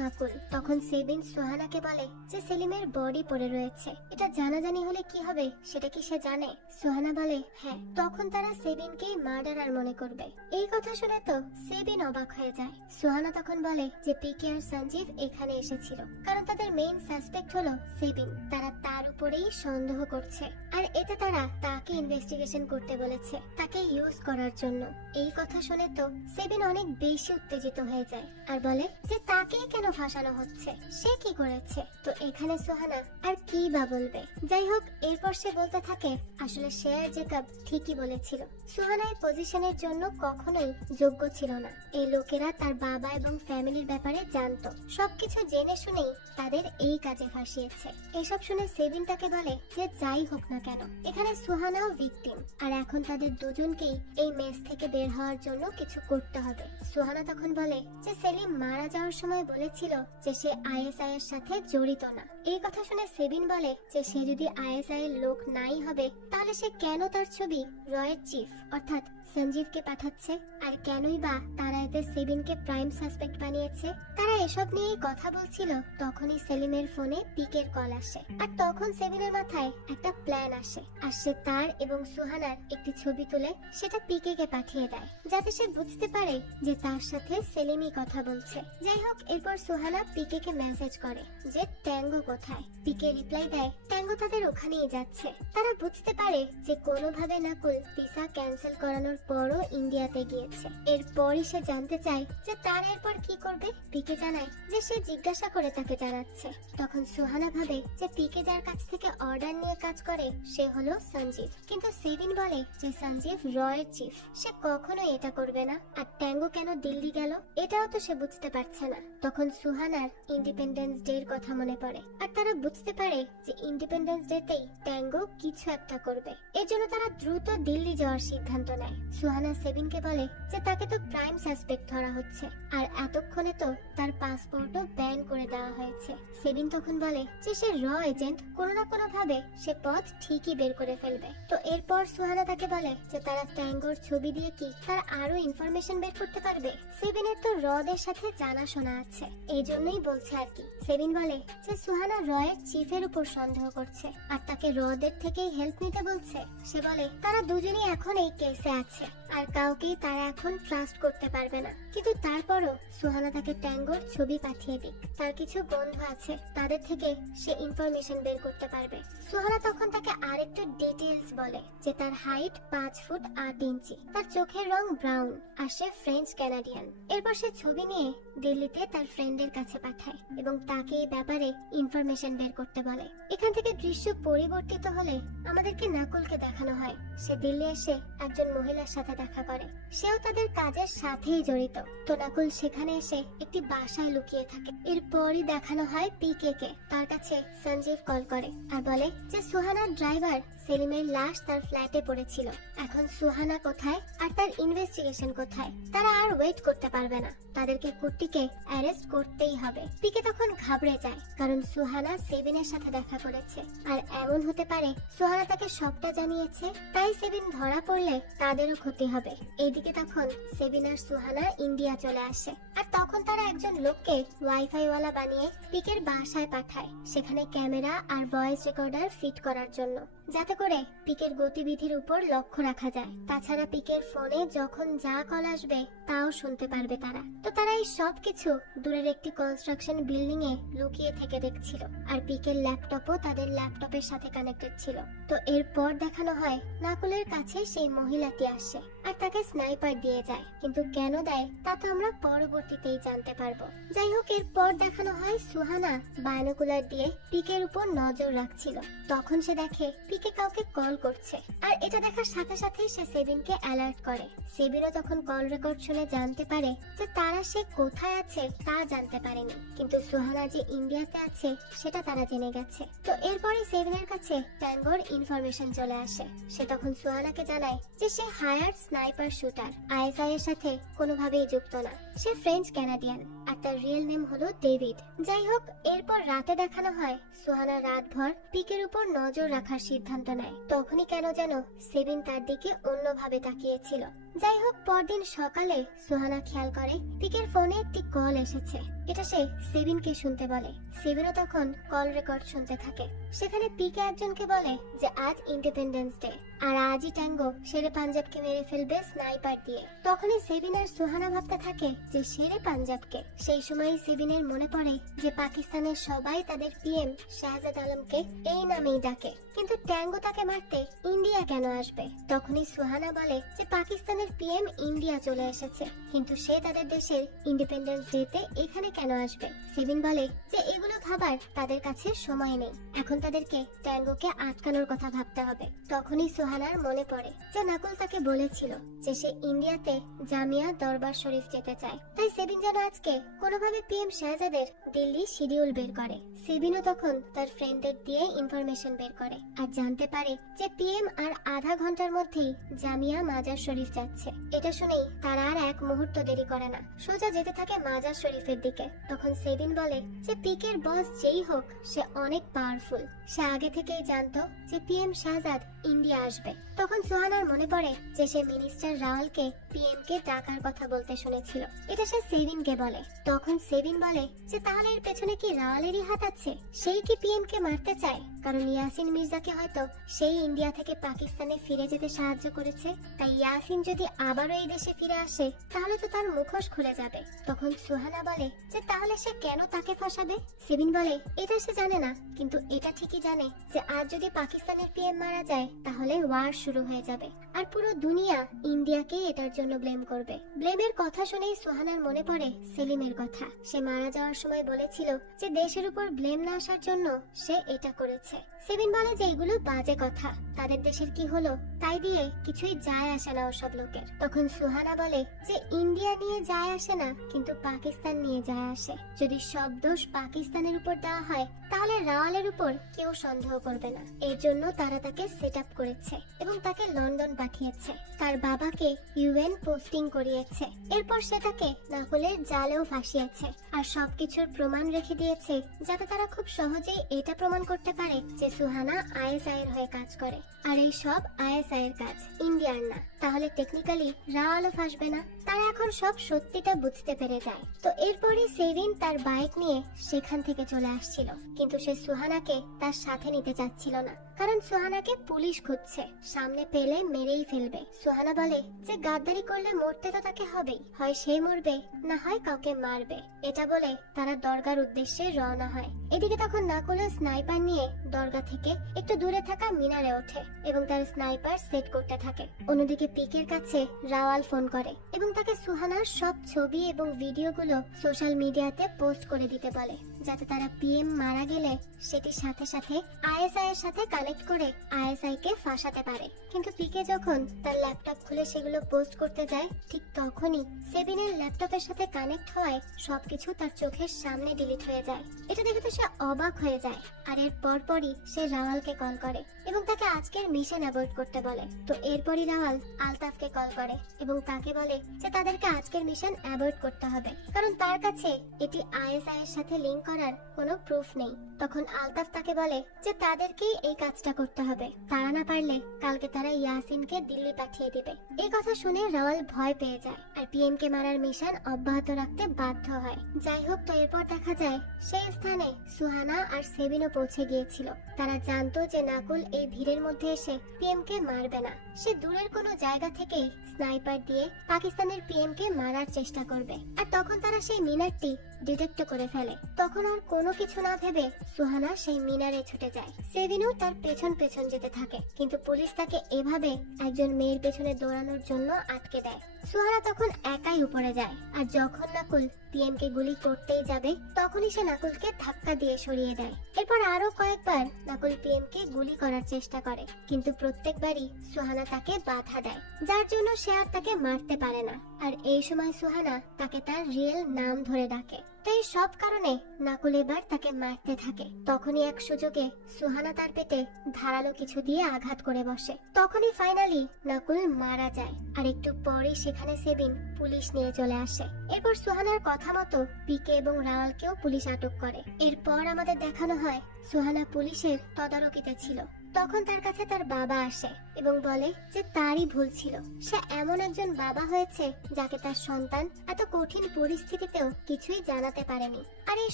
নাকুল। তখন সেবিন সুহানাকে বলে যে সেলিমের বডি পড়ে রয়েছে, এটা জানাজানি হলে কি হবে সেটা কি সে জানে? সুহানা বলে হ্যাঁ। তখন তারা সেবিনকে মার্ডারার মনে করবে। এই কথা শুনে তো সেবিন অবাক হয়ে যায়। সুহানা তখন বলে যে পিকে আর সঞ্জীব এখানে এসেছিল কারণ তাদের মেইন সাসপেক্ট হলো সেবিন। তারা তার উপরেই সন্দেহ করছে, আর এতে তারা তাকে ইনভেস্টিগেশন করতে বলেছে, তাকে ইউজ করার জন্য। এই কথা শুনে তো সেবিন অনেক বেশি উত্তেজিত হয়ে যায় আর বলে যে তাকেই কেন ফাঁসানো হচ্ছে, সে কি করেছে? তো এখানে সোহানা আর কি বা বলবে। যাই হোক, এরপর সে বলতে থাকে আসলে সে আর জেকব ঠিকই বলেছিল। সোহানা এই পজিশনের জন্য কখনোই যোগ্য ছিল না। এই লোকেরা তার বাবা এবং ফ্যামিলির ব্যাপারে জানতো, সবকিছু জেনে শুনেই তাদের এই কাজে ফাঁসিয়েছে। এসব শুনে সেবিন তাকে বলে যে যাই হোক না কেন এখানে সোহানাও ভিকটিম, আর এখন তাদের দুজনকেই এই মেস থেকে বের হওয়ার জন্য কিছু করতে হবে। সোহানা তখন বলে যে সেলিম মারা যাওয়ার সময় বলেছিল যে সে আইএসআই এর সাথে জড়িত না। এই কথা শুনে সেবিন বলে যে সে যদি আইএসআই এর লোক নাই হবে তাহলে সে কেন তার ছবি রয়ের চিফ অর্থাৎ সঞ্জীবকে পাঠাচ্ছে, আর কেনই বা তারা এদের সেবিনকে প্রাইম সাসপেক্ট বানিয়েছে। তারা এসব নিয়েই কথা বলছিল, তখনই সেলিমের ফোনে পিকের কল আসে, আর তখন সেবিনের মাথায় একটা প্ল্যান আসে, আর সে তার এবং সুহানার একটি ছবি তুলে সেটা পিকেকে পাঠিয়ে দেয় যাতে সে বুঝতে পারে যে তার সাথে সেলিমই কথা বলছে। যাই হোক, এরপর সুহানা পিকেকে মেসেজ করে যে ট্যাঙ্গো কোথায়। পিকে রিপ্লাই দেয় ট্যাঙ্গো তাদের ওখানেই যাচ্ছে। তারা বুঝতে পারে যে কোনোভাবে নাকুল ভিসা ক্যান্সেল করানোর পরও ইন্ডিয়াতে গিয়েছে। এরপরই সে জানতে চায় যে তারা এরপর কি করবে। পিকে জানায় যে সে জিজ্ঞাসা করে তাকে জানাচ্ছে। তখন সুহানা ভাবে যে পিকে যার কাছ থেকে অর্ডার নিয়ে কাজ করে সে হলো সঞ্জীব, কিন্তু সেবিন বলে যে সঞ্জীব রয়ের চিফ, সে কখনোই এটা করবে না। আর ট্যাঙ্গো কেন দিল্লি গেল এটাও তো সে বুঝতে পারছে না। তখন সুহানার ইন্ডিপেন্ডেন্স ডে এর কথা মনে পড়ে, আর তারা বুঝতে পারে যে ইন্ডিপেন্ডেন্স ডেতেই ট্যাঙ্গো কিছু একটা করবে। এর জন্য তারা দ্রুত দিল্লি যাওয়ার সিদ্ধান্ত নেয়। সুহানা সেবিনকে বলে যে তাকে তো প্রাইম সাসপেক্ট ধরা হচ্ছে, আর এতক্ষণে তো তার পাসপোর্টও ব্যান করে দেওয়া হয়েছে। সেবিন তখন বলে যে সে র এজেন্ট, কোনো না কোনো ভাবে সে পথ ঠিকই বের করে ফেলবে। তো এরপর সুহানা তাকে বলে যে তারা ট্যাঙ্গোর ছবি দিয়ে কি তারা আরো ইনফরমেশন বের করতে পারবে। সেবিনের তো রদের সাথে জানাশোনা আছে, এই জন্যই বলছে আর কি। সেবিন বলে যে সুহানা রয়ের চিফের উপর সন্দেহ করছে আর তাকে রদের থেকেই হেল্প নিতে বলছে। সে বলে তারা দুজনেই এখন এই কেসে আছে আর কাউকেই তারা এখন ট্রাস্ট করতে পারবে না। কিন্তু তারপরও সুহানা তাকে ট্যাঙ্গোর ছবি পাঠিয়ে দিক, তার কিছু বন্ধু আছে তাদের থেকে সে ইনফরমেশন বের করতে পারবে। সুহানা তখন তাকে আরেকটু ডিটেইলস বলে যে তার হাইট 5 ফুট 8 ইঞ্চি, তার চোখের রং ব্রাউন, আর সে ফ্রেঞ্চ কানাডিয়ান। এরপর সে ছবি নিয়ে দিল্লিতে তার ফ্রেন্ডের কাছে পাঠায় এবং তাকে এই ব্যাপারে ইনফরমেশন বের করতে বলে। এখান থেকে দৃশ্য পরিবর্তিত হলে আমাদেরকে নাকুলকে দেখানো হয়। সে দিল্লি এসে একজন মহিলার সাথে দেখা করে। সেও তাদের কাজের সাথেই জড়িত। তো নাকুল সেখানে এসে একটি বাসায় লুকিয়ে থাকে। এরপরই দেখানো হয় পিকে কে। তার কাছে সঞ্জীব কল করে আর বলে যে সুহানার ড্রাইভার সেলিমের লাশ তার ফ্ল্যাটে পড়েছিল। এখন সুহানা কোথায় আর তার ইনভেস্টিগেশন কোথায়? তারা আর ওয়েট করতে পারবে না, তাদেরকে কুট্টিকে অ্যারেস্ট করতেই হবে। পিকে তখন ঘাবড়ে যায়, কারণ সুহানা সেবিনের সাথে দেখা করেছে আর এমন হতে পারে সুহানা তাকে সবটা জানিয়েছে, তাই সেবিন ধরা পড়লে তাদেরও ক্ষতি হবে। এইদিকে তখন সেবিন আর সুহানা ইন্ডিয়া চলে আসে আর তখন তারা একজন লোককে ওয়াইফাই ওয়ালা বানিয়ে পিকের বাসায় পাঠায়, সেখানে ক্যামেরা আর ভয়েস রেকর্ডার ফিট করার জন্য, যাতে করে পিকের গতিবিধির উপর লক্ষ্য রাখা যায়। তাছাড়া পিকের ফোনে যখন যা কল আসবে তাও শুনতে পারবে তারা। তো তারা এই সব কিছু দূরের একটি কনস্ট্রাকশন বিল্ডিং এ লুকিয়ে থেকে দেখছিল আর পিকের ল্যাপটপও তাদের ল্যাপটপের সাথে কানেক্টেড ছিল। তো এরপর দেখানো হয় নাকুলের কাছে সেই মহিলাটি আসে আর তাকে স্নাইপার দিয়ে যায়, কিন্তু কেন দেয় তা তো আমরা পরবর্তীতেই জানতে পারবো। যাই হোক, এরপর দেখানো হয় সুহানা বায়োনোকুলার দিয়ে পিকের উপর নজর রাখছিল। তখন সে দেখে পিকে কাউকে কল করছে আর এটা দেখার সাথে সাথে সে সেবিনকে অ্যালার্ট করে। সেবিনও তখন কল রেকর্ড শুনে জানতে পারে যে তারা সে কোথায় আছে তা জানতে পারেনি, কিন্তু সুহানা যে ইন্ডিয়াতে আছে সেটা তারা জেনে গেছে। তো এরপরে সেবিনের কাছে ট্যাঙ্গোর ইনফরমেশন চলে আসে। সে তখন সুহানাকে জানায় যে সে হায়ার্ড স্নাইপার শুটার, আইএসআই এর সাথে কোনোভাবেই যুক্ত না। সে ফ্রেঞ্চ কানাডিয়ান আর তার রিয়েল নেম হলো ডেভিড। যাই হোক, এরপর রাতে দেখানো হয় সুহানা রাতভর পিকের উপর নজর রাখার সিদ্ধান্ত নেয়। তখনই কেন যেন সেবিন তার দিকে অন্যভাবে তাকিয়েছিল। যাই হোক, পরদিন সকালে সুহানা খেয়াল করে পিকের ফোনে একটি কল এসেছে। এটা সে সেবিনকে শুনতে বলে। সেবিনও তখন কল রেকর্ড শুনতে থাকে। সেখানে পিকে একজনকে বলে যে আজ ইন্ডিপেন্ডেন্স ডে আর আজই ট্যাঙ্গো শেরে পাঞ্জাবকে মেরে ফেলবে স্নাইপার দিয়ে। তখনই সেবিন আর সুহানা ভাবতে থাকে যে শেরে পাঞ্জাবকে। সেই সময় সেবিনের মনে পড়ে যে পাকিস্তানের সবাই তাদের পিএম শাহজাদ আলমকে এই নামেই ডাকে, কিন্তু ট্যাঙ্গো তাকে মারতে ইন্ডিয়া কেন আসবে? তখনই সুহানা বলে যে পাকিস্তানের পিএম ইন্ডিয়া চলে এসেছে, কিন্তু সে তাদের দেশের ইন্ডিপেন্ডেন্স ডেতে এখানে কেন আসবে? সেবিন বলে যে এগুলো ভাবার তাদের কাছে সময় নেই, এখন তাদেরকে ট্যাঙ্গোকে আটকানোর কথা ভাবতে হবে। তখনই সুহানার মনে পড়ে যে নাকুল তাকে বলেছিল যে সে ইন্ডিয়াতে জামিয়া দরবার শরীফ যেতে চায়, তাই সেবিন যেন আজকে কোনোভাবে পিএম শাহজাদের দিল্লি শিডিউল বের করে। সেবিনও তখন তার ফ্রেন্ডদের দিয়ে ইনফরমেশন বের করে আর জানতে পারে যে পিএম আর আধা ঘন্টার মধ্যেই জামিয়া মাজার শরীফ যাচ্ছে। এটা শুনেই তারা আর এক মুহূর্ত দেরি করে না, সোজা যেতে থাকে মাজার শরীফের দিকে। তখন সেবিন বলে যে পিকের বস যেই হোক সে অনেক পাওয়ারফুল, সে আগে থেকেই জানতো যে পিএম শাহজাদ ইন্ডিয়া আসবে। তখন সুহানার মনে পড়ে যে সে মিনিস্টার রাওয়ালকে পিএম কে ডাকার কথা বলতে শুনেছিল। এটা সে সেবিনকে বলে। তখন সেবিন বলে যে তাহলে এর পেছনে কি রাওয়ালেরই হাত আছে? সেই কি পিএম কে মারতে চায়? কারণ ইয়াসিন মির্জাকে হয়তো সেই ইন্ডিয়া থেকে পাকিস্তানে ফিরে যেতে সাহায্য করেছে, তাই ইয়াসিন যদি আবারও এই দেশে ফিরে আসে তাহলে তো তার মুখোশ খুলে যাবে। তখন সুহানা বলে যে তাহলে সে কেন তাকে ফাঁসাবে? সেবিন বলে এটা সে জানে না, কিন্তু এটা ঠিকই জানে যে আজ যদি পাকিস্তানের পিএম মারা যায় তাহলে ওয়ার শুরু হয়ে যাবে আর পুরো দুনিয়া ইন্ডিয়াকে এটার জন্য ব্লেম করবে। ব্লেমের কথা শুনেই সুহানার মনে পড়ে সেলিমের কথা। সে মারা যাওয়ার সময় বলেছিল যে দেশের উপর ব্লেম না আসার জন্য সে এটা করেছে। সেবিন বলে যে এগুলো বাজে কথা, তাদের দেশের কি হলো তাই দিয়ে কিছুই যায় আসে না ওসব লোকের। তখন সুহানা বলে যে ইন্ডিয়া নিয়ে যায় আসে না, কিন্তু পাকিস্তান নিয়ে যায় আসে। যদি সব দোষ পাকিস্তানের উপর দেওয়া হয় তাহলে রাওয়ালের উপর কেউ সন্দেহ করবে না। এর জন্য তারা তাকে সেট আপ করেছে এবং তাকে লন্ডন পাঠিয়েছে, তার বাবাকে ইউএন পোস্টিং করিয়েছে। এরপর সে তাকে নাকুলের জালেও ফাঁসিয়েছে আর সবকিছুর প্রমাণ রেখে দিয়েছে, যাতে তারা খুব সহজেই এটা প্রমাণ করতে পারে যে সুহানা আইএসআই এর হয়ে কাজ করে আর এই সব আইএসআই এর কাজ, ইন্ডিয়ার না। তাহলে টেকনিক্যালি রাওয়ালও ফাঁসবে না। তারা এখন সব সত্যিটা বুঝতে পেরে যায়। তো এরপরে সেবিন তার বাইক নিয়ে সেখান থেকে চলে আসছিল, কিন্তু সে সুহানাকে তার সাথে নিতে চাচ্ছিল না, কারণ সুহানাকে পুলিশ খুঁজছে, সামনে পেলে মেরেই ফেলবে। সুহানা বলে যে গাদ্দারি করলে মরতে তো তাকে হবেই, হয় সে মরবে না হয় কাউকে মারবে। এটা বলে তারা দরগার উদ্দেশ্যে রওনা হয়। এদিকে তখন নাকুলা স্নাইপার নিয়ে দরগা থেকে একটু দূরে থাকা মিনারে ওঠে এবং তার স্নাইপার সেট করতে থাকে। অন্যদিকে পিকের কাছে রাওয়াল ফোন করে এবং তাকে সুহানার সব ছবি এবং ভিডিওগুলো সোশ্যাল মিডিয়াতে পোস্ট করে দিতে বলে, যাতে তারা পিএম মারা গেলে সেটির সাথে সাথে আইএসআই এর সাথে কানেক্ট করে আইএসআই কে ফাঁসাতে পারে। কিন্তু পিকে যখন তার ল্যাপটপ খুলে সেগুলো পোস্ট করতে যায়, ঠিক তখনই সেবিনের ল্যাপটপের সাথে কানেক্ট হওয়ায় সবকিছু তার চোখের সামনে ডিলিট হয়ে যায়। এটা দেখে তো সে অবাক হয়ে যায়, আর এর পরপরই সে রাওয়ালকে কল করে এবং তাকে আজকের মিশন অ্যাভয়েড করতে বলে। তো এরপরই রাওয়াল আলতাফকে কল করে এবং তাকে বলে যে তাদেরকে আজকের মিশন অ্যাভয়েড করতে হবে, কারণ তার কাছে এটি আইএসআই এর সাথে লিংক করার কোনো প্রুফ নেই। তখন আলতাফ তাকে বলে যে তাদেরকেই এই কাজটা করতে হবে, তারা না পারলে কালকে তারা ইয়াসিনকে দিল্লি পাঠিয়ে দিবে। এই কথা শুনে রাওয়াল ভয় পেয়ে যায় আর পিএম কে মারার মিশন অব্যাহত রাখতে বাধ্য হয়। যাই হোক, তো এরপর দেখা যায় সেই স্থানে সুহানা আর সেবিনও পৌঁছে গিয়েছিল। তারা জানতো যে নাকুল এই ভিড়ের মধ্যে এসে পিএম কে মারবে না, সে দূরের কোনো জায়গা থেকেই স্নাইপার দিয়ে পাকিস্তানের পিএম কে মারার চেষ্টা করবে। আর তখন তারা সেই মিনারটি ডিটেক্ট করে ফেলে। তখন আর কোনো কিছু না ভেবে সুহানা সেই মিনারে ছুটে যায়। সেবিনও তার পেছন পেছন যেতে থাকে, কিন্তু পুলিশ তাকে এভাবে একজন মেয়ের পেছনে দৌড়ানোর জন্য আটকে দেয়। সুহানা তখন একাই উপরে যায়, আর যখন নাকুল পিএম কে গুলি করতেই যাবে তখনই সে নাকুলকে ধাক্কা দিয়ে সরিয়ে দেয়। এরপর আরো কয়েকবার নাকুল পিএম কে গুলি করার চেষ্টা করে, কিন্তু প্রত্যেকবারই সুহানা তাকে বাধা দেয়, যার জন্য সে আর তাকে মারতে পারে না। আর এই সময় সুহানা তাকে তার রিয়েল নাম ধরে ডাকে। তো এই সব কারণে নাকুল এবার তাকে মারতে থাকে। তখনই এক সুযোগে সুহানা তার পেটে ধারালো কিছু দিয়ে আঘাত করে বসে। তখনই ফাইনালি নাকুল মারা যায়, আর একটু পরেই সেখানে সেবিন পুলিশ নিয়ে চলে আসে। এরপর সুহানার কথা মতো পিকে এবং রাওয়ালকেও পুলিশ আটক করে। এরপর আমাদের দেখানো হয় সুহানা পুলিশের তদারকিতে ছিল। তখন তার কাছে তার বাবা আসে এবং বলে যে তারই ভুল ছিল, সে এমন একজন বাবা হয়েছে যাকে তার সন্তান এত কঠিন পরিস্থিতিতেও কিছুই জানাতে পারেনি। আর এই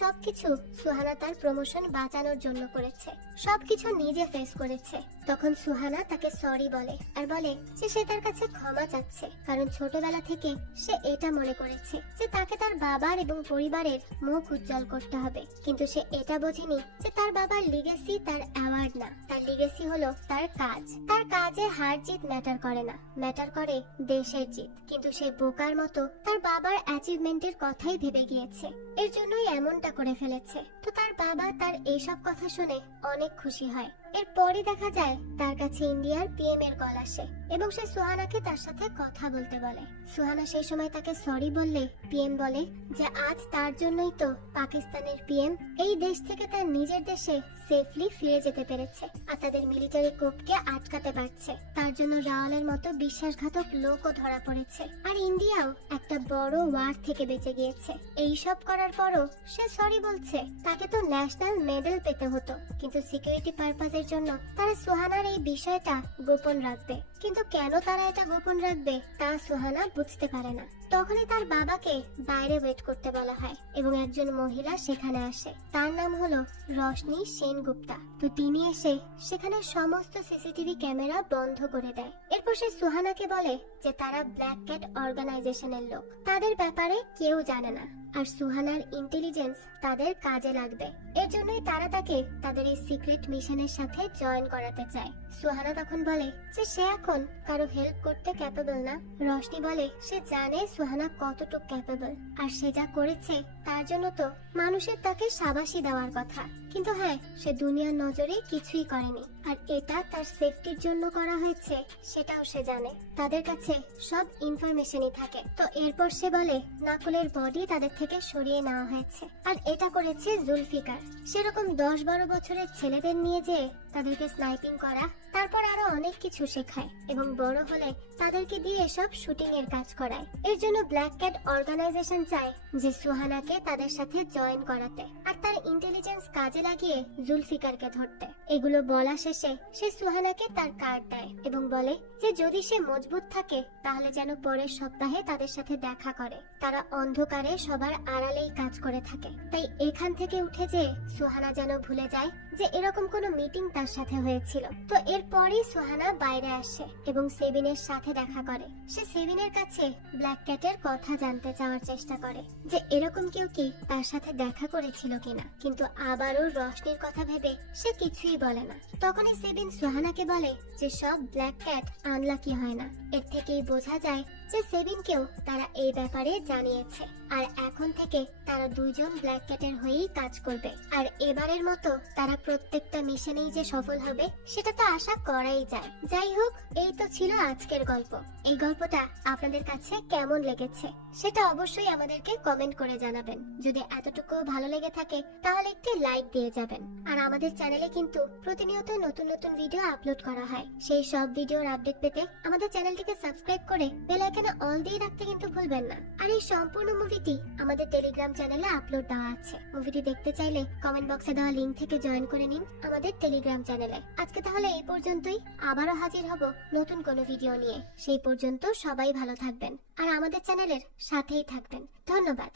সবকিছু সুহানা তার প্রমোশন বাঁচানোর জন্য করেছে, সবকিছু নিজে ফেস করেছে। তখন সুহানা তাকে সরি বলে আর বলে যে সে তার কাছে ক্ষমা চাচ্ছে, কারণ ছোটবেলা থেকে সে এটা মনে করেছে যে তাকে তার বাবার এবং পরিবারের মুখ উজ্জ্বল করতে হবে। কিন্তু সে এটা বোঝেনি যে তার বাবার লিগেসি তার অ্যাওয়ার্ড না, তার লিগেসি হলো তার কাজ। তার কাজে হার জিত ম্যাটার করে না, ম্যাটার করে দেশের জিত। কিন্তু সে বোকার মতো তার বাবার অ্যাচিভমেন্টের কথাই ভেবে গিয়েছে, এর জন্যই এমনটা করে ফেলেছে। তো তার বাবা তার এইসব কথা শুনে অনেক খুশি হয়। এরপরে দেখা যায় তার কাছে ইন্ডিয়ার পিএম এর কল আসে এবং সে সুহানাকে তার সাথে কথা বলতে বলে। সুহানা সেই সময় তাকে সরি বললে পিএম বলে যে আজ তার জন্যই তো পাকিস্তানের পিএম এই দেশ থেকে তার নিজের দেশে সেফলি ফিরে যেতে পেরেছে আর তাদের মিলিটারি কোপকে আটকাতে পারছে। তার জন্য রাওয়ালের মতো বিশ্বাসঘাতক লোকও ধরা পড়েছে, আর ইন্ডিয়াও একটা বড় ওয়ার থেকে বেঁচে গিয়েছে। এই সব করার পরও সে সরি বলছে। তাকে তো ন্যাশনাল মেডেল পেতে হতো, কিন্তু সিকিউরিটি পারপাজের জন্য তারা সুহানার এই বিষয়টা গোপন রাখবে। কিন্তু কেন তারা এটা গোপন রাখবে তা সুহানা বুঝতে পারে না। তখনই তার বাবাকে বাইরে ওয়েট করতে বলা হয় এবং একজন মহিলা সেখানে আসে। তার নাম হলো রশনি সেনগুপ্তা। তো তিনি এসে সেখানে সমস্ত সিসিটিভি ক্যামেরা বন্ধ করে দেয়। এরপর সে সুহানাকে বলে যে তারা ব্ল্যাক ক্যাট অর্গানাইজেশনের লোক, তাদের ব্যাপারে কেউ জানে না, আর সুহানার ইন্টেলিজেন্স তাদের কাজে লাগবে। এর জন্যই তারা তাকে তাদের এই সিক্রেট মিশনের সাথে জয়েন করাতে চায়। সুহানা তখন বলে যে সে এখন কারো হেল্প করতে ক্যাপেবল না। রশনি বলে সে জানে সুহানা কতটুকু ক্যাপেবল, আর সে যা করেছে তার জন্য তো মানুষের তাকে শাবাশি দেওয়ার কথা। কিন্তু হ্যাঁ, সে দুনিয়ার নজরে কিছুই করেনি, আর এটা তার সেফটির জন্য করা হয়েছে সেটাও সে জানে। তাদের কাছে সব ইনফরমেশনই থাকে। তো এরপর সে বলে নাকুলের বডি তাদের থেকে সরিয়ে নেওয়া হয়েছে, আর এটা করেছে জুলফিকার। সেরকম 10-12 বছরের ছেলেদের নিয়ে যেয়ে তাদেরকে স্নাইপিং করা, তারপর আরো অনেক কিছু শেখায় এবং বড় হলে তাদেরকে দিয়ে এসব শুটিং এর কাজ করায়। এর জন্য ব্ল্যাক ক্যাট অর্গানাইজেশন চায় যে সুহানাকে তাদের সাথে জয়েন করাতে আর তার ইন্টেলিজেন্স কাজে লাগিয়ে জুলফিকারকে ধরতে। এগুলো বলা শেষে সে সুহানাকে তার কার্ড দেয় এবং বলে যে যদি সে মজবুত থাকে তাহলে যেন পরের সপ্তাহে তাদের সাথে দেখা করে। তারা অন্ধকারে সবার আড়ালেই কাজ করে থাকে, তাই এখান থেকে উঠে যে সুহানা যেন ভুলে যায় যে এরকম কোনো মিটিং তার সাথে হয়েছিল। তো এরপরই সোহানা বাইরে আসে এবং সেবিনের সাথে দেখা করে। সে সেবিনের কাছে ব্ল্যাক ক্যাটের কথা জানতে চাওয়ার চেষ্টা করে যে এরকম কেউ কি তার সাথে দেখা করেছিল কিনা, কিন্তু আবারও রশনির কথা ভেবে সে কিছুই বলে না। তখনই সেবিন সোহানাকে বলে যে সব ব্ল্যাক ক্যাট আনলাকি হয় না। এর থেকেই বোঝা যায় যে সেবিনকেও তারা এই ব্যাপারে জানিয়েছে, আর এখন থেকে তারা দুইজন ব্ল্যাক ক্যাটের হয়েই কাজ করবে। আর এবারের মতো তারা প্রত্যেকটা মিশনেই যে সফল হবে সেটা তো আশা করাই যায়। যাই হোক, এই তো ছিল আজকের গল্প। এই গল্পটা আপনাদের কাছে কেমন লেগেছে সেটা অবশ্যই আমাদেরকে কমেন্ট করে জানাবেন। যদি এতটুকু ভালো লেগে থাকে তাহলে একটি লাইক দিয়ে যাবেন। আর আমাদের চ্যানেলে কিন্তু প্রতিনিয়ত নতুন নতুন ভিডিও আপলোড করা হয়। সেই সব ভিডিওর আপডেট পেতে আমাদের চ্যানেলটিকে সাবস্ক্রাইব করে বেল আইকনে অল দিয়ে রাখতে কিন্তু ভুলবেন না। আর এই সম্পূর্ণ মুভিটি আমাদের টেলিগ্রাম চ্যানেলে আপলোড দেওয়া আছে। মুভিটি দেখতে চাইলে কমেন্ট বক্সে দেওয়া লিংক থেকে জয়েন করে নিন আমাদের টেলিগ্রাম চ্যানেলে। আজকে তাহলে এই পর্যন্তই। আবারও হাজির হব নতুন কোনো ভিডিও নিয়ে। সেই পর্যন্ত সবাই ভালো থাকবেন আর আমাদের চ্যানেলের সাথেই থাকবেন। ধন্যবাদ।